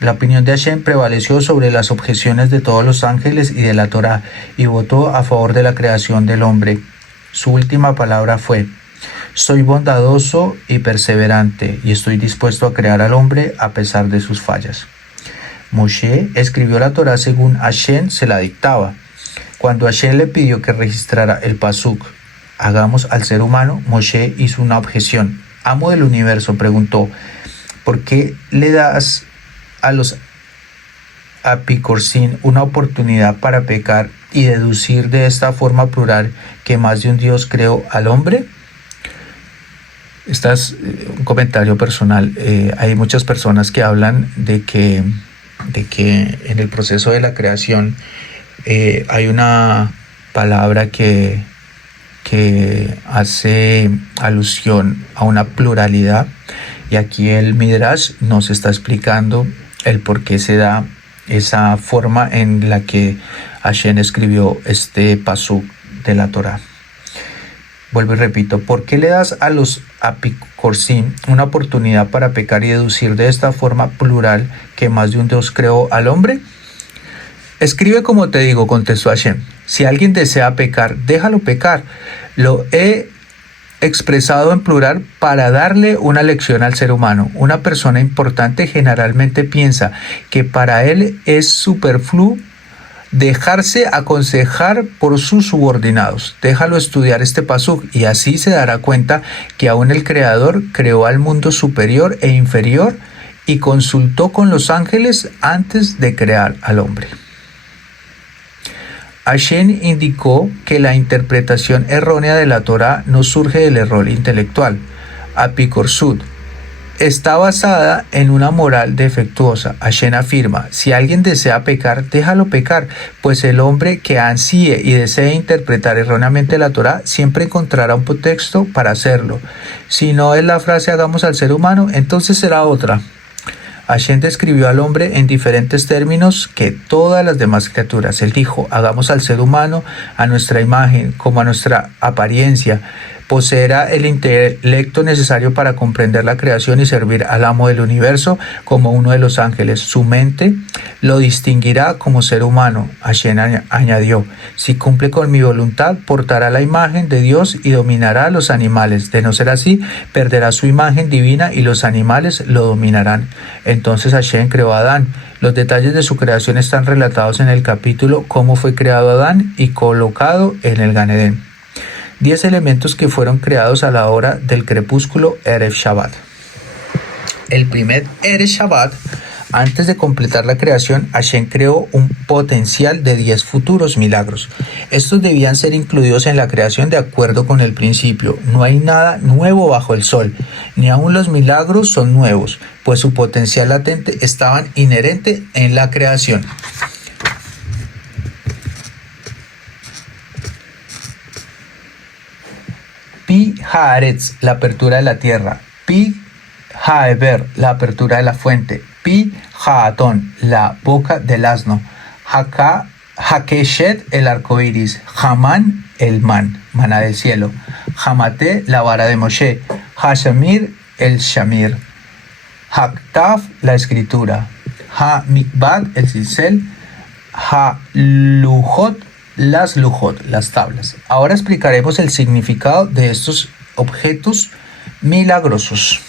La opinión de Hashem prevaleció sobre las objeciones de todos los ángeles y de la Torá, y votó a favor de la creación del hombre. Su última palabra fue: soy bondadoso y perseverante, y estoy dispuesto a crear al hombre a pesar de sus fallas. Moshe escribió la Torá según Hashem se la dictaba. Cuando Hashem le pidió que registrara el pasuk, hagamos al ser humano, Moshe hizo una objeción. Amo del universo preguntó: ¿por qué le das a los apicorsin una oportunidad para pecar y deducir de esta forma plural que más de un Dios creó al hombre? Este es un comentario personal. Hay muchas personas que hablan de que en el proceso de la creación hay una palabra que hace alusión a una pluralidad, y aquí el Midrash nos está explicando el por qué se da esa forma en la que Hashem escribió este pasuk de la Torá. Vuelvo y repito: ¿por qué le das a los apicorsim una oportunidad para pecar y deducir de esta forma plural que más de un Dios creó al hombre? Escribe como te digo, contestó Hashem. Si alguien desea pecar, déjalo pecar. Lo he expresado en plural para darle una lección al ser humano. Una persona importante generalmente piensa que para él es superfluo dejarse aconsejar por sus subordinados. Déjalo estudiar este pasuk y así se dará cuenta que aún el Creador creó al mundo superior e inferior y consultó con los ángeles antes de crear al hombre. Hashem indicó que la interpretación errónea de la Torá no surge del error intelectual, apikorsut. Está basada en una moral defectuosa. Hashem afirma: si alguien desea pecar, déjalo pecar, pues el hombre que ansíe y desee interpretar erróneamente la Torá siempre encontrará un pretexto para hacerlo. Si no es la frase hagamos al ser humano, entonces será otra. Hashem describió al hombre en diferentes términos que todas las demás criaturas. Él dijo: hagamos al ser humano a nuestra imagen, como a nuestra apariencia. Poseerá el intelecto necesario para comprender la creación y servir al amo del universo como uno de los ángeles. Su mente lo distinguirá como ser humano. Hashem añadió: si cumple con mi voluntad, portará la imagen de Dios y dominará a los animales. De no ser así, perderá su imagen divina y los animales lo dominarán. Entonces Hashem creó a Adán. Los detalles de su creación están relatados en el capítulo Cómo fue creado Adán y colocado en el Gan Edén. 10 elementos que fueron creados a la hora del crepúsculo Erev Shabbat. El primer Erev Shabbat, Antes de completar la creación, Hashem creó un potencial de 10 futuros milagros. Estos debían ser incluidos en la creación de acuerdo con el principio. No hay nada nuevo bajo el sol, ni aun los milagros son nuevos, pues su potencial latente estaba inherente en la creación. Pi Haaretz, la apertura de la tierra. Pi Haeber, la apertura de la fuente. Pi Haaton, la boca del asno. Hakeshet, el arco iris. Haman, el maná del cielo. Hamate, la vara de Moshe. Hashamir, el shamir. Haktaf, la escritura. Ha-mikbad, el cincel. Ha-lujot, las lujot, las tablas. Ahora explicaremos el significado de estos objetos milagrosos.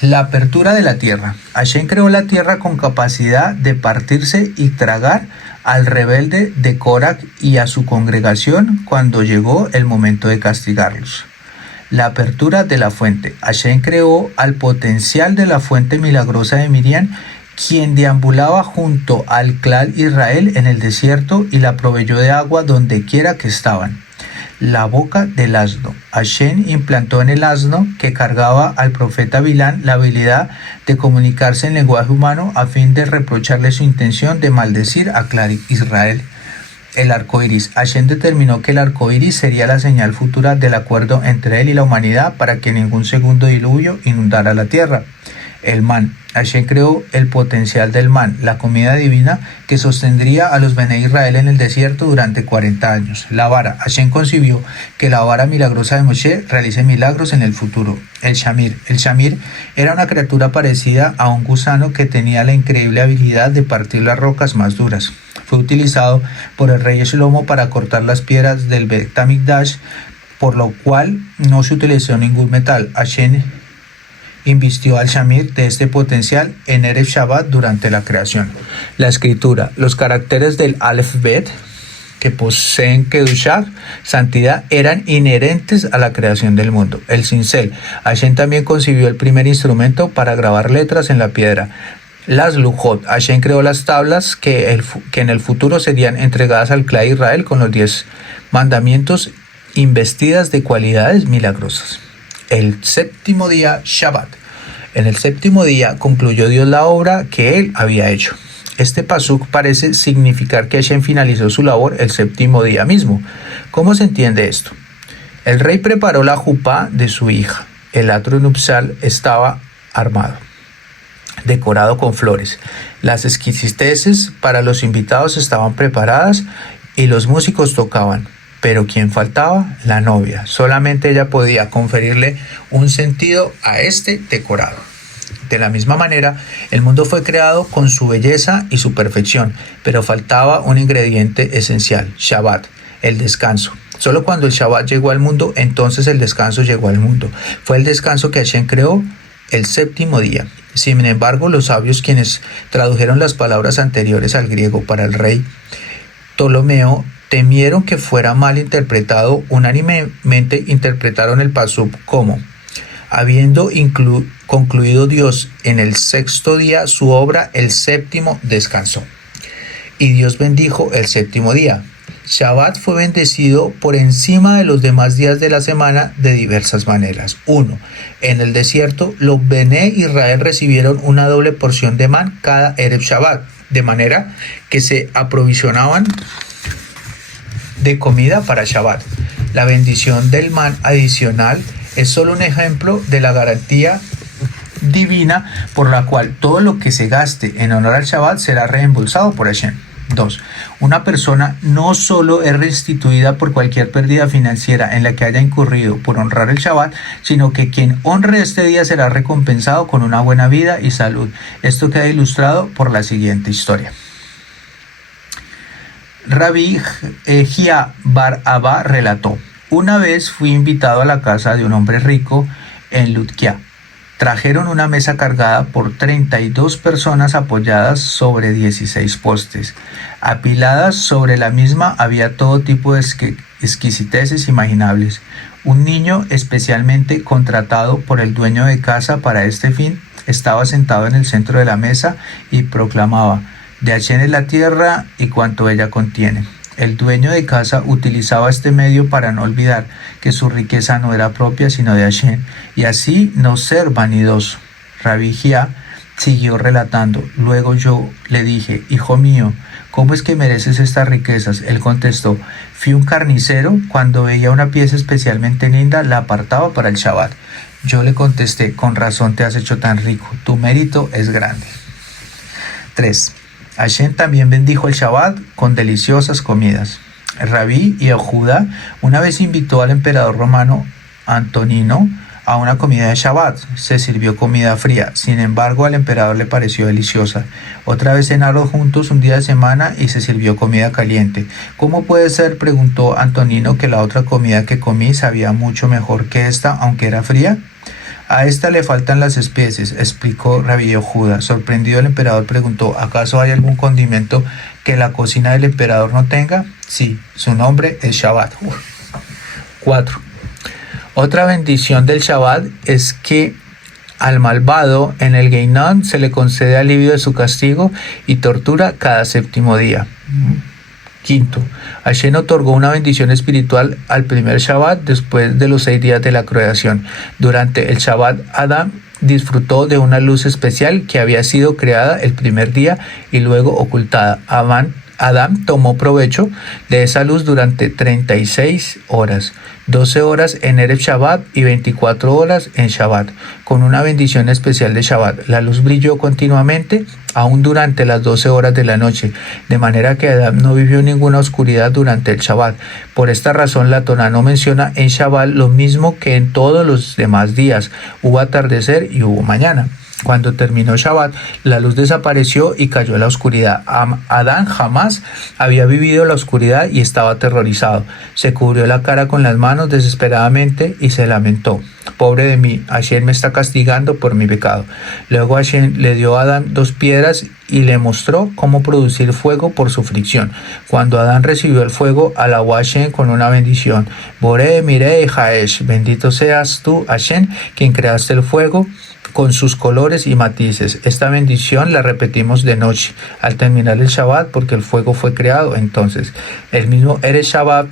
La apertura de la tierra. Hashem creó la tierra con capacidad de partirse y tragar al rebelde de Korach y a su congregación cuando llegó el momento de castigarlos. La apertura de la fuente. Hashem creó al potencial de la fuente milagrosa de Miriam, quien deambulaba junto al clan Israel en el desierto y la proveyó de agua donde quiera que estaban. La boca del asno. Hashem implantó en el asno que cargaba al profeta Bilán la habilidad de comunicarse en lenguaje humano a fin de reprocharle su intención de maldecir a clan Israel. El arco iris. Hashem determinó que el arco iris sería la señal futura del acuerdo entre él y la humanidad para que ningún segundo diluvio inundara la tierra. El man. Hashem creó el potencial del man, la comida divina que sostendría a los Bene Israel en el desierto durante 40 años. La vara. Hashem concibió que la vara milagrosa de Moshe realice milagros en el futuro. El shamir. El shamir era una criatura parecida a un gusano que tenía la increíble habilidad de partir las rocas más duras. Fue utilizado por el rey Shlomo para cortar las piedras del Bet HaMikdash, por lo cual no se utilizó ningún metal. Hashem invistió al Shamir de este potencial en Erev Shabbat durante la creación. La escritura. Los caracteres del Aleph Bet, que poseen Kedushah, santidad, eran inherentes a la creación del mundo. El cincel. Hashem también concibió el primer instrumento para grabar letras en la piedra. Las Lujot. Hashem creó las tablas que en el futuro serían entregadas al clan Israel con los 10 mandamientos investidas de cualidades milagrosas. El séptimo día, Shabbat. En el séptimo día concluyó Dios la obra que él había hecho. Este pasuk parece significar que Hashem finalizó su labor el séptimo día mismo. ¿Cómo se entiende esto? El rey preparó la jupá de su hija. El atro nupcial estaba armado, decorado con flores. Las exquisiteces para los invitados estaban preparadas y los músicos tocaban. Pero ¿quién faltaba? La novia. Solamente ella podía conferirle un sentido a este decorado. De la misma manera, el mundo fue creado con su belleza y su perfección, pero faltaba un ingrediente esencial, Shabbat, el descanso. Solo cuando el Shabbat llegó al mundo, entonces el descanso llegó al mundo. Fue el descanso que Hashem creó el séptimo día. Sin embargo, los sabios quienes tradujeron las palabras anteriores al griego para el rey Ptolomeo temieron que fuera mal interpretado. Unánimemente interpretaron el pasuk como: habiendo concluido Dios en el sexto día su obra, el séptimo descansó. Y Dios bendijo el séptimo día. Shabbat fue bendecido por encima de los demás días de la semana de diversas maneras. 1. En el desierto, los Bene Israel recibieron una doble porción de man cada Erev Shabbat, de manera que se aprovisionaban de comida para Shabbat. La bendición del man adicional es solo un ejemplo de la garantía divina por la cual todo lo que se gaste en honor al Shabbat será reembolsado por Hashem. 2. Una persona no solo es restituida por cualquier pérdida financiera en la que haya incurrido por honrar el Shabbat, sino que quien honre este día será recompensado con una buena vida y salud. Esto queda ilustrado por la siguiente historia. Rabbi Ejia Bar Abba relató: una vez fui invitado a la casa de un hombre rico en Lutkia. Trajeron una mesa cargada por 32 personas apoyadas sobre 16 postes. Apiladas sobre la misma había todo tipo de exquisiteces imaginables. Un niño especialmente contratado por el dueño de casa para este fin estaba sentado en el centro de la mesa y proclamaba: de Hashem es la tierra y cuanto ella contiene. El dueño de casa utilizaba este medio para no olvidar que su riqueza no era propia sino de Hashem, y así no ser vanidoso. Rabbi Jia siguió relatando: luego yo le dije: hijo mío, ¿cómo es que mereces estas riquezas? Él contestó: fui un carnicero, cuando veía una pieza especialmente linda la apartaba para el Shabbat. Yo le contesté: con razón te has hecho tan rico, tu mérito es grande. 3. Hashem también bendijo el Shabbat con deliciosas comidas. Rabí Yehuda una vez invitó al emperador romano Antonino a una comida de Shabbat. Se sirvió comida fría, sin embargo al emperador le pareció deliciosa. Otra vez cenaron juntos un día de semana y se sirvió comida caliente. ¿Cómo puede ser?, preguntó Antonino, que la otra comida que comí sabía mucho mejor que esta, aunque era fría. A esta le faltan las especies, explicó Rabí Yehuda. Sorprendido, el emperador preguntó: ¿acaso hay algún condimento que la cocina del emperador no tenga? Sí, su nombre es Shabbat. 4. Otra bendición del Shabbat es que al malvado en el Geinom se le concede alivio de su castigo y tortura cada séptimo día. 5. Hashem otorgó una bendición espiritual al primer Shabbat después de los 6 días de la creación. Durante el Shabbat, Adán disfrutó de una luz especial que había sido creada el primer día y luego ocultada. Adán tomó provecho de esa luz durante 36 horas, 12 horas en Erev Shabbat y 24 horas en Shabbat, con una bendición especial de Shabbat. La luz brilló continuamente, aún durante las 12 horas de la noche, de manera que Adán no vivió ninguna oscuridad durante el Shabbat. Por esta razón, la Torá no menciona en Shabbat lo mismo que en todos los demás días: hubo atardecer y hubo mañana. Cuando terminó Shabbat, la luz desapareció y cayó la oscuridad. Adán jamás había vivido la oscuridad y estaba aterrorizado. Se cubrió la cara con las manos desesperadamente y se lamentó: pobre de mí, Hashem me está castigando por mi pecado. Luego Hashem le dio a Adán 2 piedras y le mostró cómo producir fuego por su fricción. Cuando Adán recibió el fuego, alabó a Hashem con una bendición: Boré, Mirei, Haesh, bendito seas tú, Hashem, quien creaste el fuego con sus colores y matices. Esta bendición la repetimos de noche al terminar el Shabbat, porque el fuego fue creado. Entonces, el mismo Erev Shabbat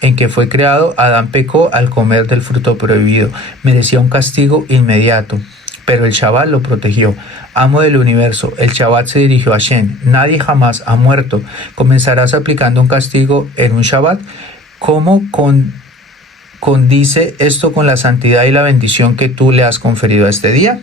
en que fue creado, Adán pecó al comer del fruto prohibido. Merecía un castigo inmediato, pero el Shabbat lo protegió. Amo del universo, el Shabbat se dirigió a Hashem: nadie jamás ha muerto. ¿Comenzarás aplicando un castigo en un Shabbat? ¿Cómo condice esto con la santidad y la bendición que tú le has conferido a este día?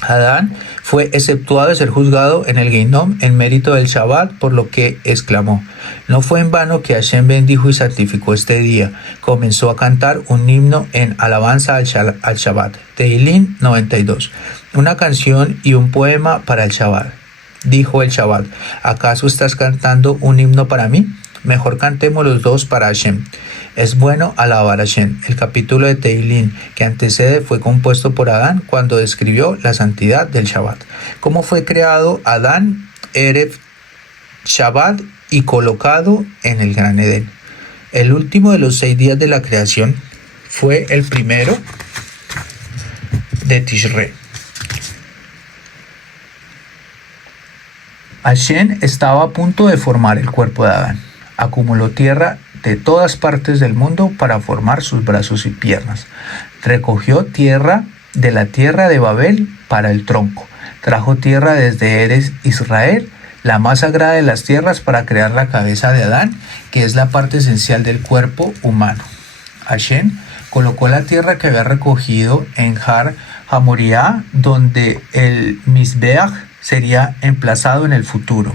Adán fue exceptuado de ser juzgado en el Geinom en mérito del Shabbat, por lo que exclamó: no fue en vano que Hashem bendijo y santificó este día. Comenzó a cantar un himno en alabanza al Shabbat. Teilín 92. Una canción y un poema para el Shabbat. Dijo el Shabbat: ¿acaso estás cantando un himno para mí? Mejor cantemos los dos para Hashem. Es bueno alabar a Hashem. El capítulo de Teilín que antecede fue compuesto por Adán cuando describió la santidad del Shabbat. ¿Cómo fue creado Adán, Erev Shabbat y colocado en el Gran Edén? El último de los 6 días de la creación fue el primero de Tishrei. Hashem estaba a punto de formar el cuerpo de Adán. Acumuló tierra de todas partes del mundo para formar sus brazos y piernas. Recogió tierra de la tierra de Babel para el tronco. Trajo tierra desde Eres Israel, la más sagrada de las tierras, para crear la cabeza de Adán, que es la parte esencial del cuerpo humano. Hashem colocó la tierra que había recogido en Har Hamoriá, donde el Mizbeach sería emplazado en el futuro,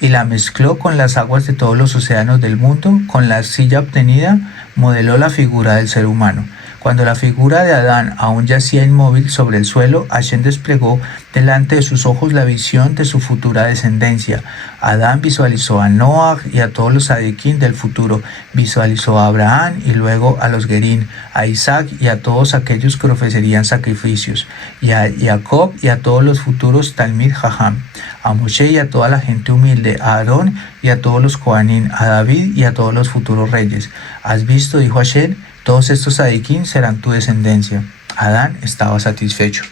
y la mezcló con las aguas de todos los océanos del mundo. Con la arcilla obtenida, modeló la figura del ser humano. Cuando la figura de Adán aún yacía inmóvil sobre el suelo, Hashem desplegó delante de sus ojos la visión de su futura descendencia. Adán visualizó a Noah y a todos los Sadiquín del futuro. Visualizó a Abraham y luego a los Gerín, a Isaac y a todos aquellos que ofrecerían sacrificios, y a Jacob y a todos los futuros Talmid Jajam, a Moshe y a toda la gente humilde, a Aarón y a todos los Kohanim, a David y a todos los futuros reyes. ¿Has visto?, dijo Hashem, todos estos Sadiquín serán tu descendencia. Adán estaba satisfecho.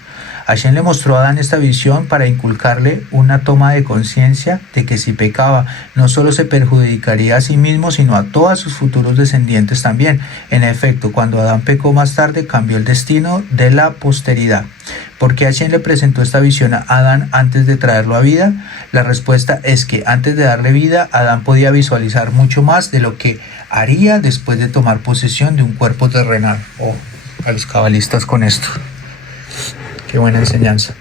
Hashem le mostró a Adán esta visión para inculcarle una toma de conciencia de que si pecaba, no solo se perjudicaría a sí mismo, sino a todos sus futuros descendientes también. En efecto, cuando Adán pecó más tarde, cambió el destino de la posteridad. ¿Por qué Hashem le presentó esta visión a Adán antes de traerlo a vida? La respuesta es que antes de darle vida, Adán podía visualizar mucho más de lo que haría después de tomar posesión de un cuerpo terrenal. A los cabalistas con esto. Qué buena enseñanza.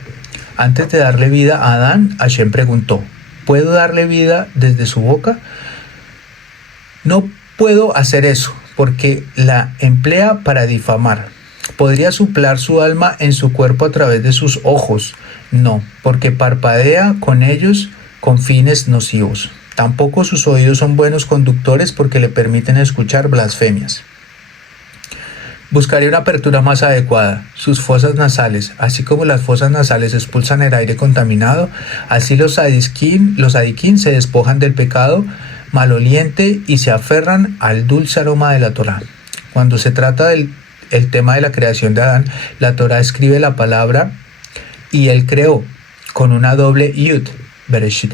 Antes de darle vida a Adán, Hashem preguntó: ¿puedo darle vida desde su boca? No puedo hacer eso, porque la emplea para difamar. ¿Podría soplar su alma en su cuerpo a través de sus ojos? No, porque parpadea con ellos con fines nocivos. Tampoco sus oídos son buenos conductores porque le permiten escuchar blasfemias. Buscaría una apertura más adecuada. Sus fosas nasales, así como las fosas nasales expulsan el aire contaminado, así los adiquín se despojan del pecado maloliente y se aferran al dulce aroma de la Torá. Cuando se trata del tema de la creación de Adán, la Torá escribe la palabra y él creó con una doble yud, Bereshit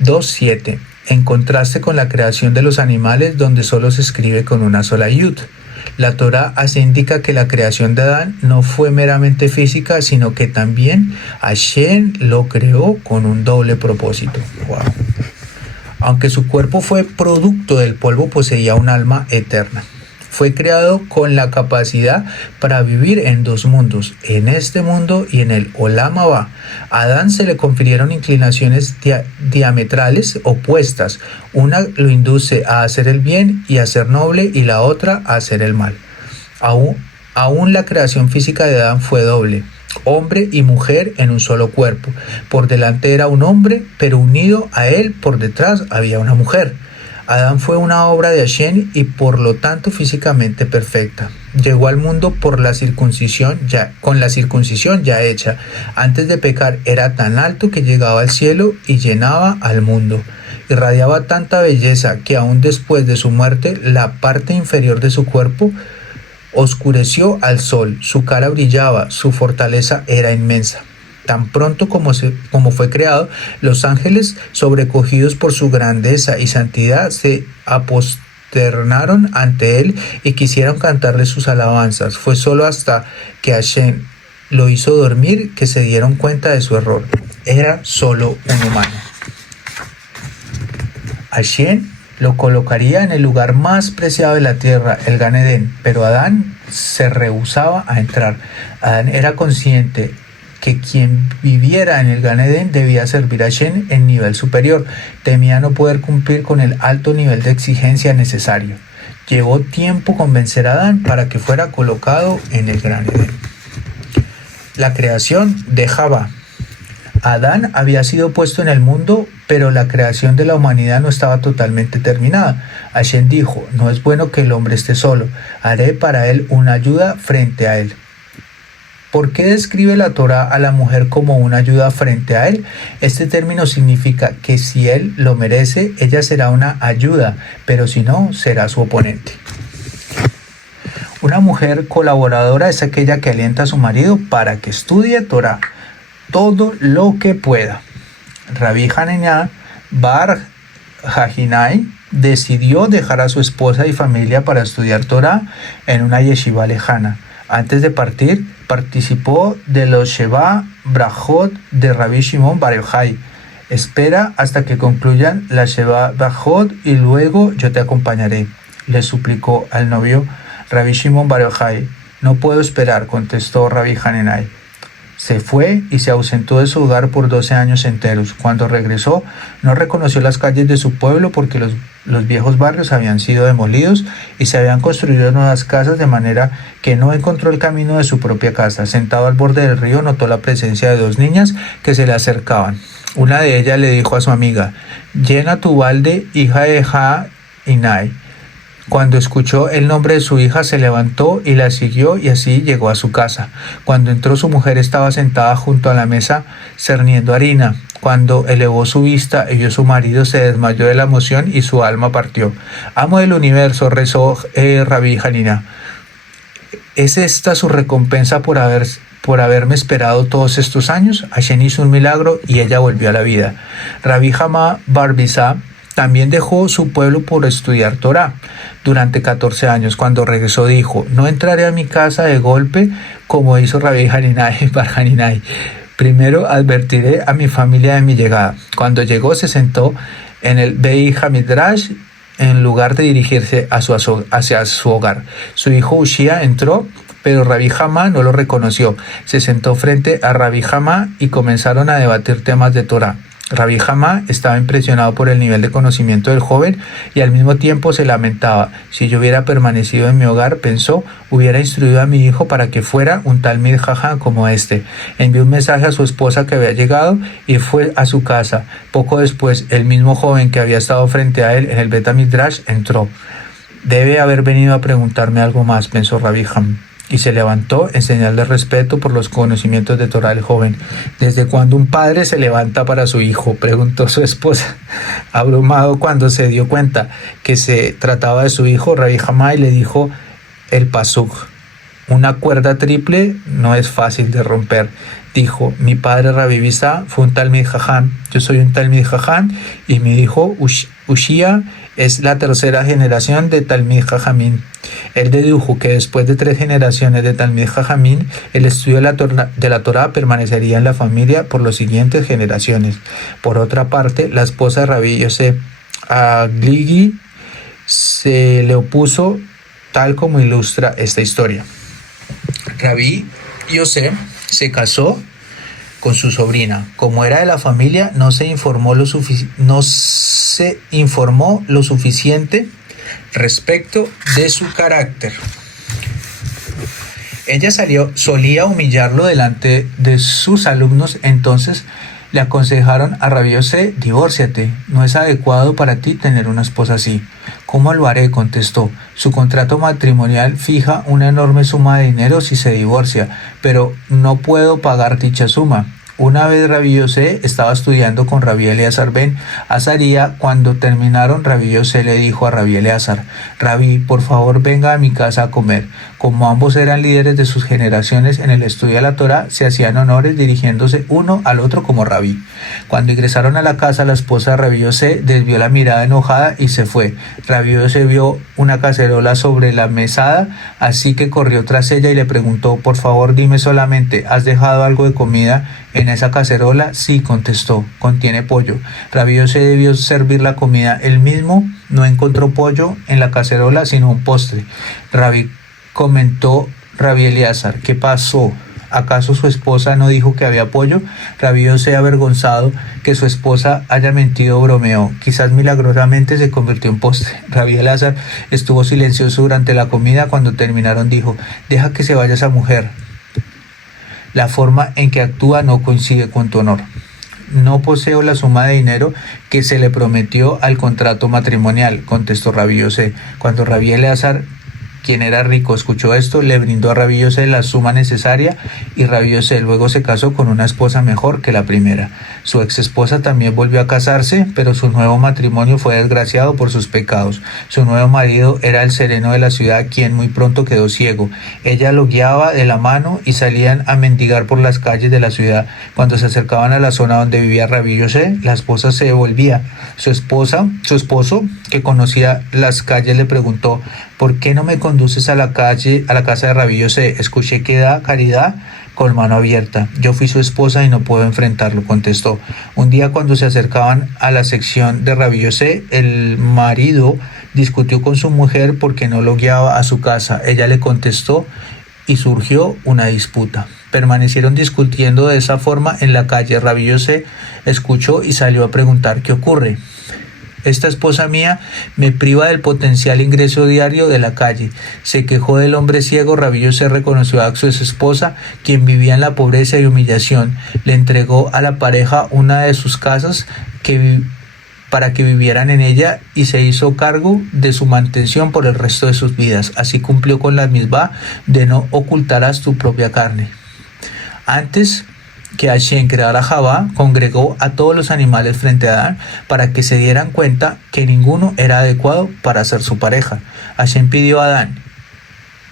2:7, en contraste con la creación de los animales donde solo se escribe con una sola yud. La Torá así indica que la creación de Adán no fue meramente física, sino que también Hashem lo creó con un doble propósito. Wow. Aunque su cuerpo fue producto del polvo, poseía un alma eterna. Fue creado con la capacidad para vivir en dos mundos, en este mundo y en el Olam Haba. A Adán se le confirieron inclinaciones diametrales opuestas. Una lo induce a hacer el bien y a ser noble, y la otra a hacer el mal. Aún la creación física de Adán fue doble, hombre y mujer en un solo cuerpo. Por delante era un hombre, pero unido a él por detrás había una mujer. Adán fue una obra de Hashem y por lo tanto físicamente perfecta. Llegó al mundo con la circuncisión ya hecha. Antes de pecar era tan alto que llegaba al cielo y llenaba al mundo. Irradiaba tanta belleza que aún después de su muerte la parte inferior de su cuerpo oscureció al sol. Su cara brillaba, su fortaleza era inmensa. Tan pronto como fue creado, los ángeles, sobrecogidos por su grandeza y santidad, se aposternaron ante él y quisieron cantarle sus alabanzas. Fue solo hasta que Hashem lo hizo dormir que se dieron cuenta de su error. Era solo un humano. Hashem lo colocaría en el lugar más preciado de la tierra, el Gan Edén, pero Adán se rehusaba a entrar. Adán era consciente que quien viviera en el Gan Edén debía servir a Hashem en nivel superior. Temía no poder cumplir con el alto nivel de exigencia necesario. Llevó tiempo convencer a Adán para que fuera colocado en el Gan Edén. La creación de Jabá. Adán había sido puesto en el mundo, pero la creación de la humanidad no estaba totalmente terminada. Hashem dijo: no es bueno que el hombre esté solo, haré para él una ayuda frente a él. ¿Por qué describe la Torá a la mujer como una ayuda frente a él? Este término significa que si él lo merece, ella será una ayuda, pero si no, será su oponente. Una mujer colaboradora es aquella que alienta a su marido para que estudie Torá todo lo que pueda. Rabbi Hanina Bar Hajinai decidió dejar a su esposa y familia para estudiar Torá en una yeshiva lejana. Antes de partir, participó de los Sheva Brajot de Rabbi Shimon Bar Yochai. Espera hasta que concluyan las Sheva Brajot y luego yo te acompañaré, le suplicó al novio Rabbi Shimon Bar Yochai. No puedo esperar, contestó Rabbi Hanenai. Se fue y se ausentó de su hogar por 12 años enteros. Cuando regresó, no reconoció las calles de su pueblo porque los viejos barrios habían sido demolidos y se habían construido nuevas casas, de manera que no encontró el camino de su propia casa. Sentado al borde del río, notó la presencia de dos niñas que se le acercaban. Una de ellas le dijo a su amiga: «Llena tu balde, hija de Inai». Cuando escuchó el nombre de su hija, se levantó y la siguió, y así llegó a su casa. Cuando entró, su mujer estaba sentada junto a la mesa cerniendo harina. Cuando elevó su vista y vio a su marido, se desmayó de la emoción y su alma partió. «Amo del universo», rezó Rabbi Hanina, «¿es esta su recompensa por por haberme esperado todos estos años. Hashem hizo un milagro y ella volvió a la vida. Rabbi Hama Barbizá también dejó su pueblo por estudiar Torah durante 14 años. Cuando regresó dijo: no entraré a mi casa de golpe como hizo Rabbi Haninai Bar Haninai. Primero advertiré a mi familia de mi llegada. Cuando llegó se sentó en el Beit Hamidrash en lugar de dirigirse hacia su hogar. Su hijo Ushia entró, pero Rabbi Hama no lo reconoció. Se sentó frente a Rabbi Hama y comenzaron a debatir temas de Torah. Rabbi Hama estaba impresionado por el nivel de conocimiento del joven y al mismo tiempo se lamentaba. Si yo hubiera permanecido en mi hogar, pensó, hubiera instruido a mi hijo para que fuera un Talmid Jajam como este. Envió un mensaje a su esposa que había llegado y fue a su casa. Poco después, el mismo joven que había estado frente a él en el Bet HaMidrash entró. Debe haber venido a preguntarme algo más, pensó Rabbi Hama. Y se levantó en señal de respeto por los conocimientos de Torah del joven. ¿Desde cuándo un padre se levanta para su hijo?, preguntó su esposa. Abrumado cuando se dio cuenta que se trataba de su hijo, Rabbi Hama le dijo el pasuk: una cuerda triple no es fácil de romper. Dijo: mi padre Rabbi Bizá fue un Talmid Jajam, yo soy un Talmid Jajam y mi hijo Ushia es la tercera generación de Talmid Jajamín. Él dedujo que después de 3 generaciones de Talmid Jajamín, el estudio de la Torah permanecería en la familia por las siguientes generaciones. Por otra parte, la esposa de Rabbi Yosef Agligi se le opuso, tal como ilustra esta historia. Rabbi Yosef se casó con su sobrina. Como era de la familia, no se informó lo suficiente respecto de su carácter. Ella solía humillarlo delante de sus alumnos, entonces le aconsejaron a Rabbi Yosef: divórciate, no es adecuado para ti tener una esposa así. ¿Cómo lo haré?, contestó. Su contrato matrimonial fija una enorme suma de dinero si se divorcia, pero no puedo pagar dicha suma. Una vez Rabbi Yosef estaba estudiando con Rabbi Eleazar ben Azaría. Cuando terminaron, Rabbi Yosef le dijo a Rabbi Eleazar: Rabbi, por favor venga a mi casa a comer. Como ambos eran líderes de sus generaciones en el estudio de la Torah, se hacían honores dirigiéndose uno al otro como rabí. Cuando ingresaron a la casa, la esposa de Rabbi Yosef desvió la mirada enojada y se fue. Rabbi Yosef vio una cacerola sobre la mesada, así que corrió tras ella y le preguntó: por favor dime solamente, ¿has dejado algo de comida en esa cacerola? Sí, contestó, contiene pollo. Rabbi Yosef debió servir la comida él mismo. No encontró pollo en la cacerola, sino un postre. Comentó Rabbi Eleazar: ¿qué pasó? ¿Acaso su esposa no dijo que había pollo? Rabbi Yosef, avergonzado que su esposa haya mentido, bromeó: quizás milagrosamente se convirtió en postre. Rabbi Eleazar estuvo silencioso durante la comida. Cuando terminaron dijo: deja que se vaya esa mujer. La forma en que actúa no coincide con tu honor. No poseo la suma de dinero que se le prometió al contrato matrimonial, contestó Rabbi Yosef. Cuando Rabbi Eleazar, quien era rico, escuchó esto, le brindó a Rabbi Yosef la suma necesaria y Rabbi Yosef luego se casó con una esposa mejor que la primera. Su ex esposa también volvió a casarse, pero su nuevo matrimonio fue desgraciado por sus pecados. Su nuevo marido era el sereno de la ciudad, quien muy pronto quedó ciego. Ella lo guiaba de la mano y salían a mendigar por las calles de la ciudad. Cuando se acercaban a la zona donde vivía Rabbi Yosef, la esposa se devolvía. Su esposo, que conocía las calles, le preguntó: ¿por qué no me conduces a la casa de Rabbi Yosef? Escuché que da caridad con mano abierta. Yo fui su esposa y no puedo enfrentarlo, contestó. Un día, cuando se acercaban a la sección de Rabbi Yosef, el marido discutió con su mujer porque no lo guiaba a su casa. Ella le contestó y surgió una disputa. Permanecieron discutiendo de esa forma en la calle. Rabbi Yosef escuchó y salió a preguntar: ¿qué ocurre? Esta esposa mía me priva del potencial ingreso diario de la calle. Se quejó del hombre ciego. Rabbi Yosef reconoció a su esposa, quien vivía en la pobreza y humillación. Le entregó a la pareja una de sus casas para que vivieran en ella y se hizo cargo de su mantención por el resto de sus vidas. Así cumplió con la misbah de no ocultarás tu propia carne. Antes que Hashem creara a Javá, congregó a todos los animales frente a Adán para que se dieran cuenta que ninguno era adecuado para ser su pareja. Hashem pidió a Adán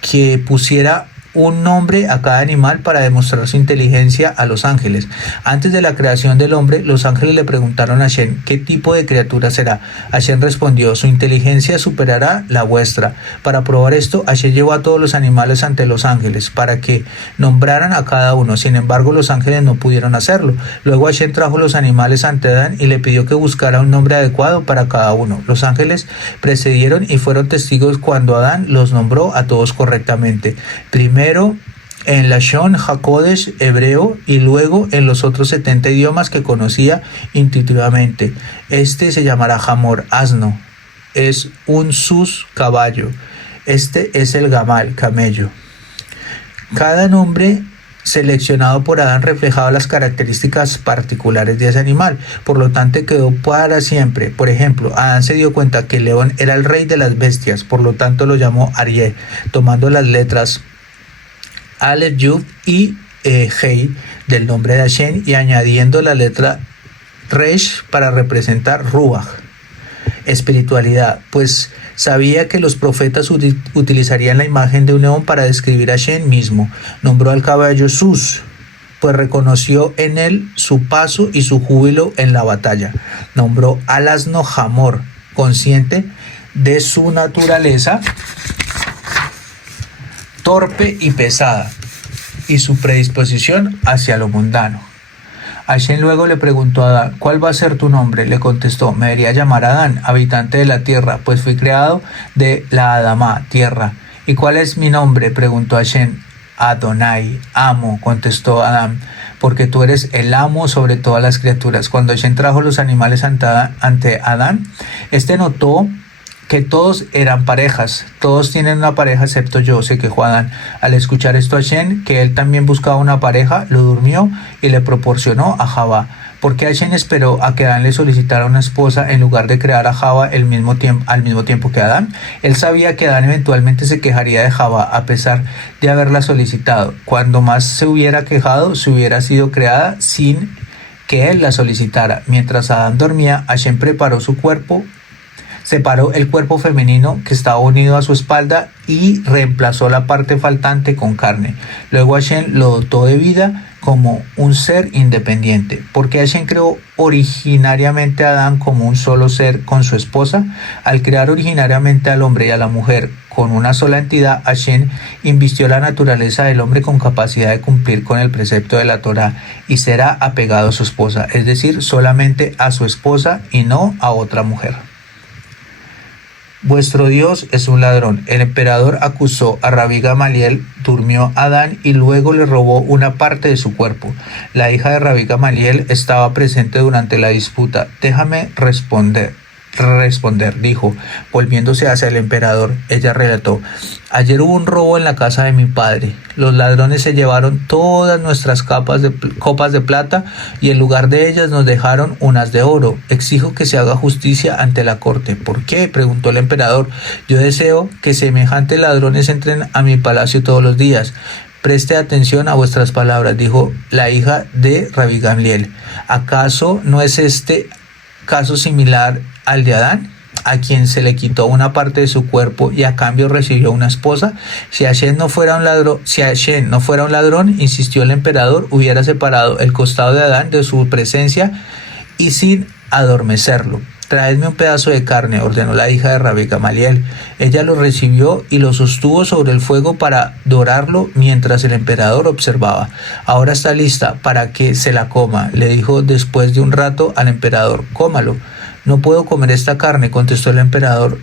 que pusiera un nombre a cada animal para demostrar su inteligencia a los ángeles. Antes de la creación del hombre, los ángeles le preguntaron a Hashem qué tipo de criatura será. Hashem respondió: su inteligencia superará la vuestra. Para probar esto, Hashem llevó a todos los animales ante los ángeles para que nombraran a cada uno. Sin embargo, los ángeles no pudieron hacerlo. Luego Hashem trajo los animales ante Adán y le pidió que buscara un nombre adecuado para cada uno. Los ángeles precedieron y fueron testigos cuando Adán los nombró a todos correctamente. Primero en Lashon HaKodesh hebreo y luego en los otros 70 idiomas que conocía intuitivamente. Este se llamará Hamor, asno. Es un sus, caballo. Este es el Gamal, camello. Cada nombre seleccionado por Adán reflejaba las características particulares de ese animal, por lo tanto quedó para siempre. Por ejemplo, Adán se dio cuenta que el león era el rey de las bestias, por lo tanto lo llamó Ariel, tomando las letras Aleph, Yud y Hei del nombre de Hashem y añadiendo la letra Resh para representar Ruach, espiritualidad, pues sabía que los profetas utilizarían la imagen de un león para describir a Hashem mismo. Nombró al caballo Sus, pues reconoció en él su paso y su júbilo en la batalla. Nombró al asno Hamor, consciente de su naturaleza torpe y pesada, y su predisposición hacia lo mundano. Hashem luego le preguntó a Adán: ¿cuál va a ser tu nombre? Le contestó: me debería llamar Adán, habitante de la tierra, pues fui creado de la Adamá, tierra. ¿Y cuál es mi nombre?, preguntó Hashem. Adonai, amo, contestó Adán, porque tú eres el amo sobre todas las criaturas. Cuando Hashem trajo los animales ante Adán, este notó que todos eran parejas, todos tienen una pareja excepto yo, se quejó Adán. Al escuchar esto Hashem, que él también buscaba una pareja, lo durmió y le proporcionó a Javá. ¿Por qué Hashem esperó a que Adán le solicitara una esposa en lugar de crear a Javá al mismo tiempo que Adán? Él sabía que Adán eventualmente se quejaría de Javá a pesar de haberla solicitado. Cuando más se hubiera quejado, se hubiera sido creada sin que él la solicitara. Mientras Adán dormía, Hashem separó el cuerpo femenino que estaba unido a su espalda y reemplazó la parte faltante con carne. Luego Hashem lo dotó de vida como un ser independiente. Porque Hashem creó originariamente a Adán como un solo ser con su esposa. Al crear originariamente al hombre y a la mujer con una sola entidad, Hashem invistió la naturaleza del hombre con capacidad de cumplir con el precepto de la Torá y será apegado a su esposa, es decir, solamente a su esposa y no a otra mujer. Vuestro Dios es un ladrón. El emperador acusó a Rabbi Gamaliel, durmió a Adán y luego le robó una parte de su cuerpo. La hija de Rabbi Gamaliel estaba presente durante la disputa. Déjame responder, dijo, volviéndose hacia el emperador. Ella relató: ayer hubo un robo en la casa de mi padre. Los ladrones se llevaron todas nuestras copas de plata y en lugar de ellas nos dejaron unas de oro. Exijo que se haga justicia ante la corte. ¿Por qué?, preguntó el emperador. Yo deseo que semejantes ladrones entren a mi palacio todos los días. Preste atención a vuestras palabras, dijo la hija de Rabbi Gamliel. ¿Acaso no es este caso similar al de Adán, a quien se le quitó una parte de su cuerpo y a cambio recibió una esposa? Si Hashem no fuera un ladrón, insistió el emperador, hubiera separado el costado de Adán de su presencia y sin adormecerlo. Traedme un pedazo de carne, ordenó la hija de Rabbi Gamaliel. Ella lo recibió y lo sostuvo sobre el fuego para dorarlo mientras el emperador observaba. Ahora está lista para que se la coma, le dijo después de un rato al emperador. Cómalo. No puedo comer esta carne, contestó el emperador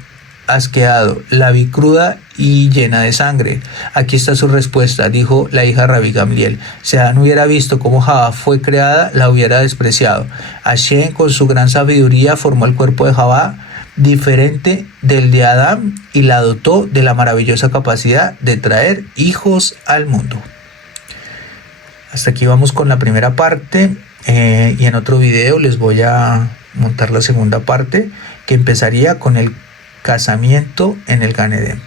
asqueado. La vi cruda y llena de sangre. Aquí está su respuesta, dijo la hija de Rabbi Gamliel. Si Adán hubiera visto cómo Javá fue creada, la hubiera despreciado. Hashem, con su gran sabiduría, formó el cuerpo de Javá diferente del de Adán y la dotó de la maravillosa capacidad de traer hijos al mundo. Hasta aquí vamos con la primera parte y en otro video les voy a montar la segunda parte, que empezaría con el casamiento en el Gan Edén.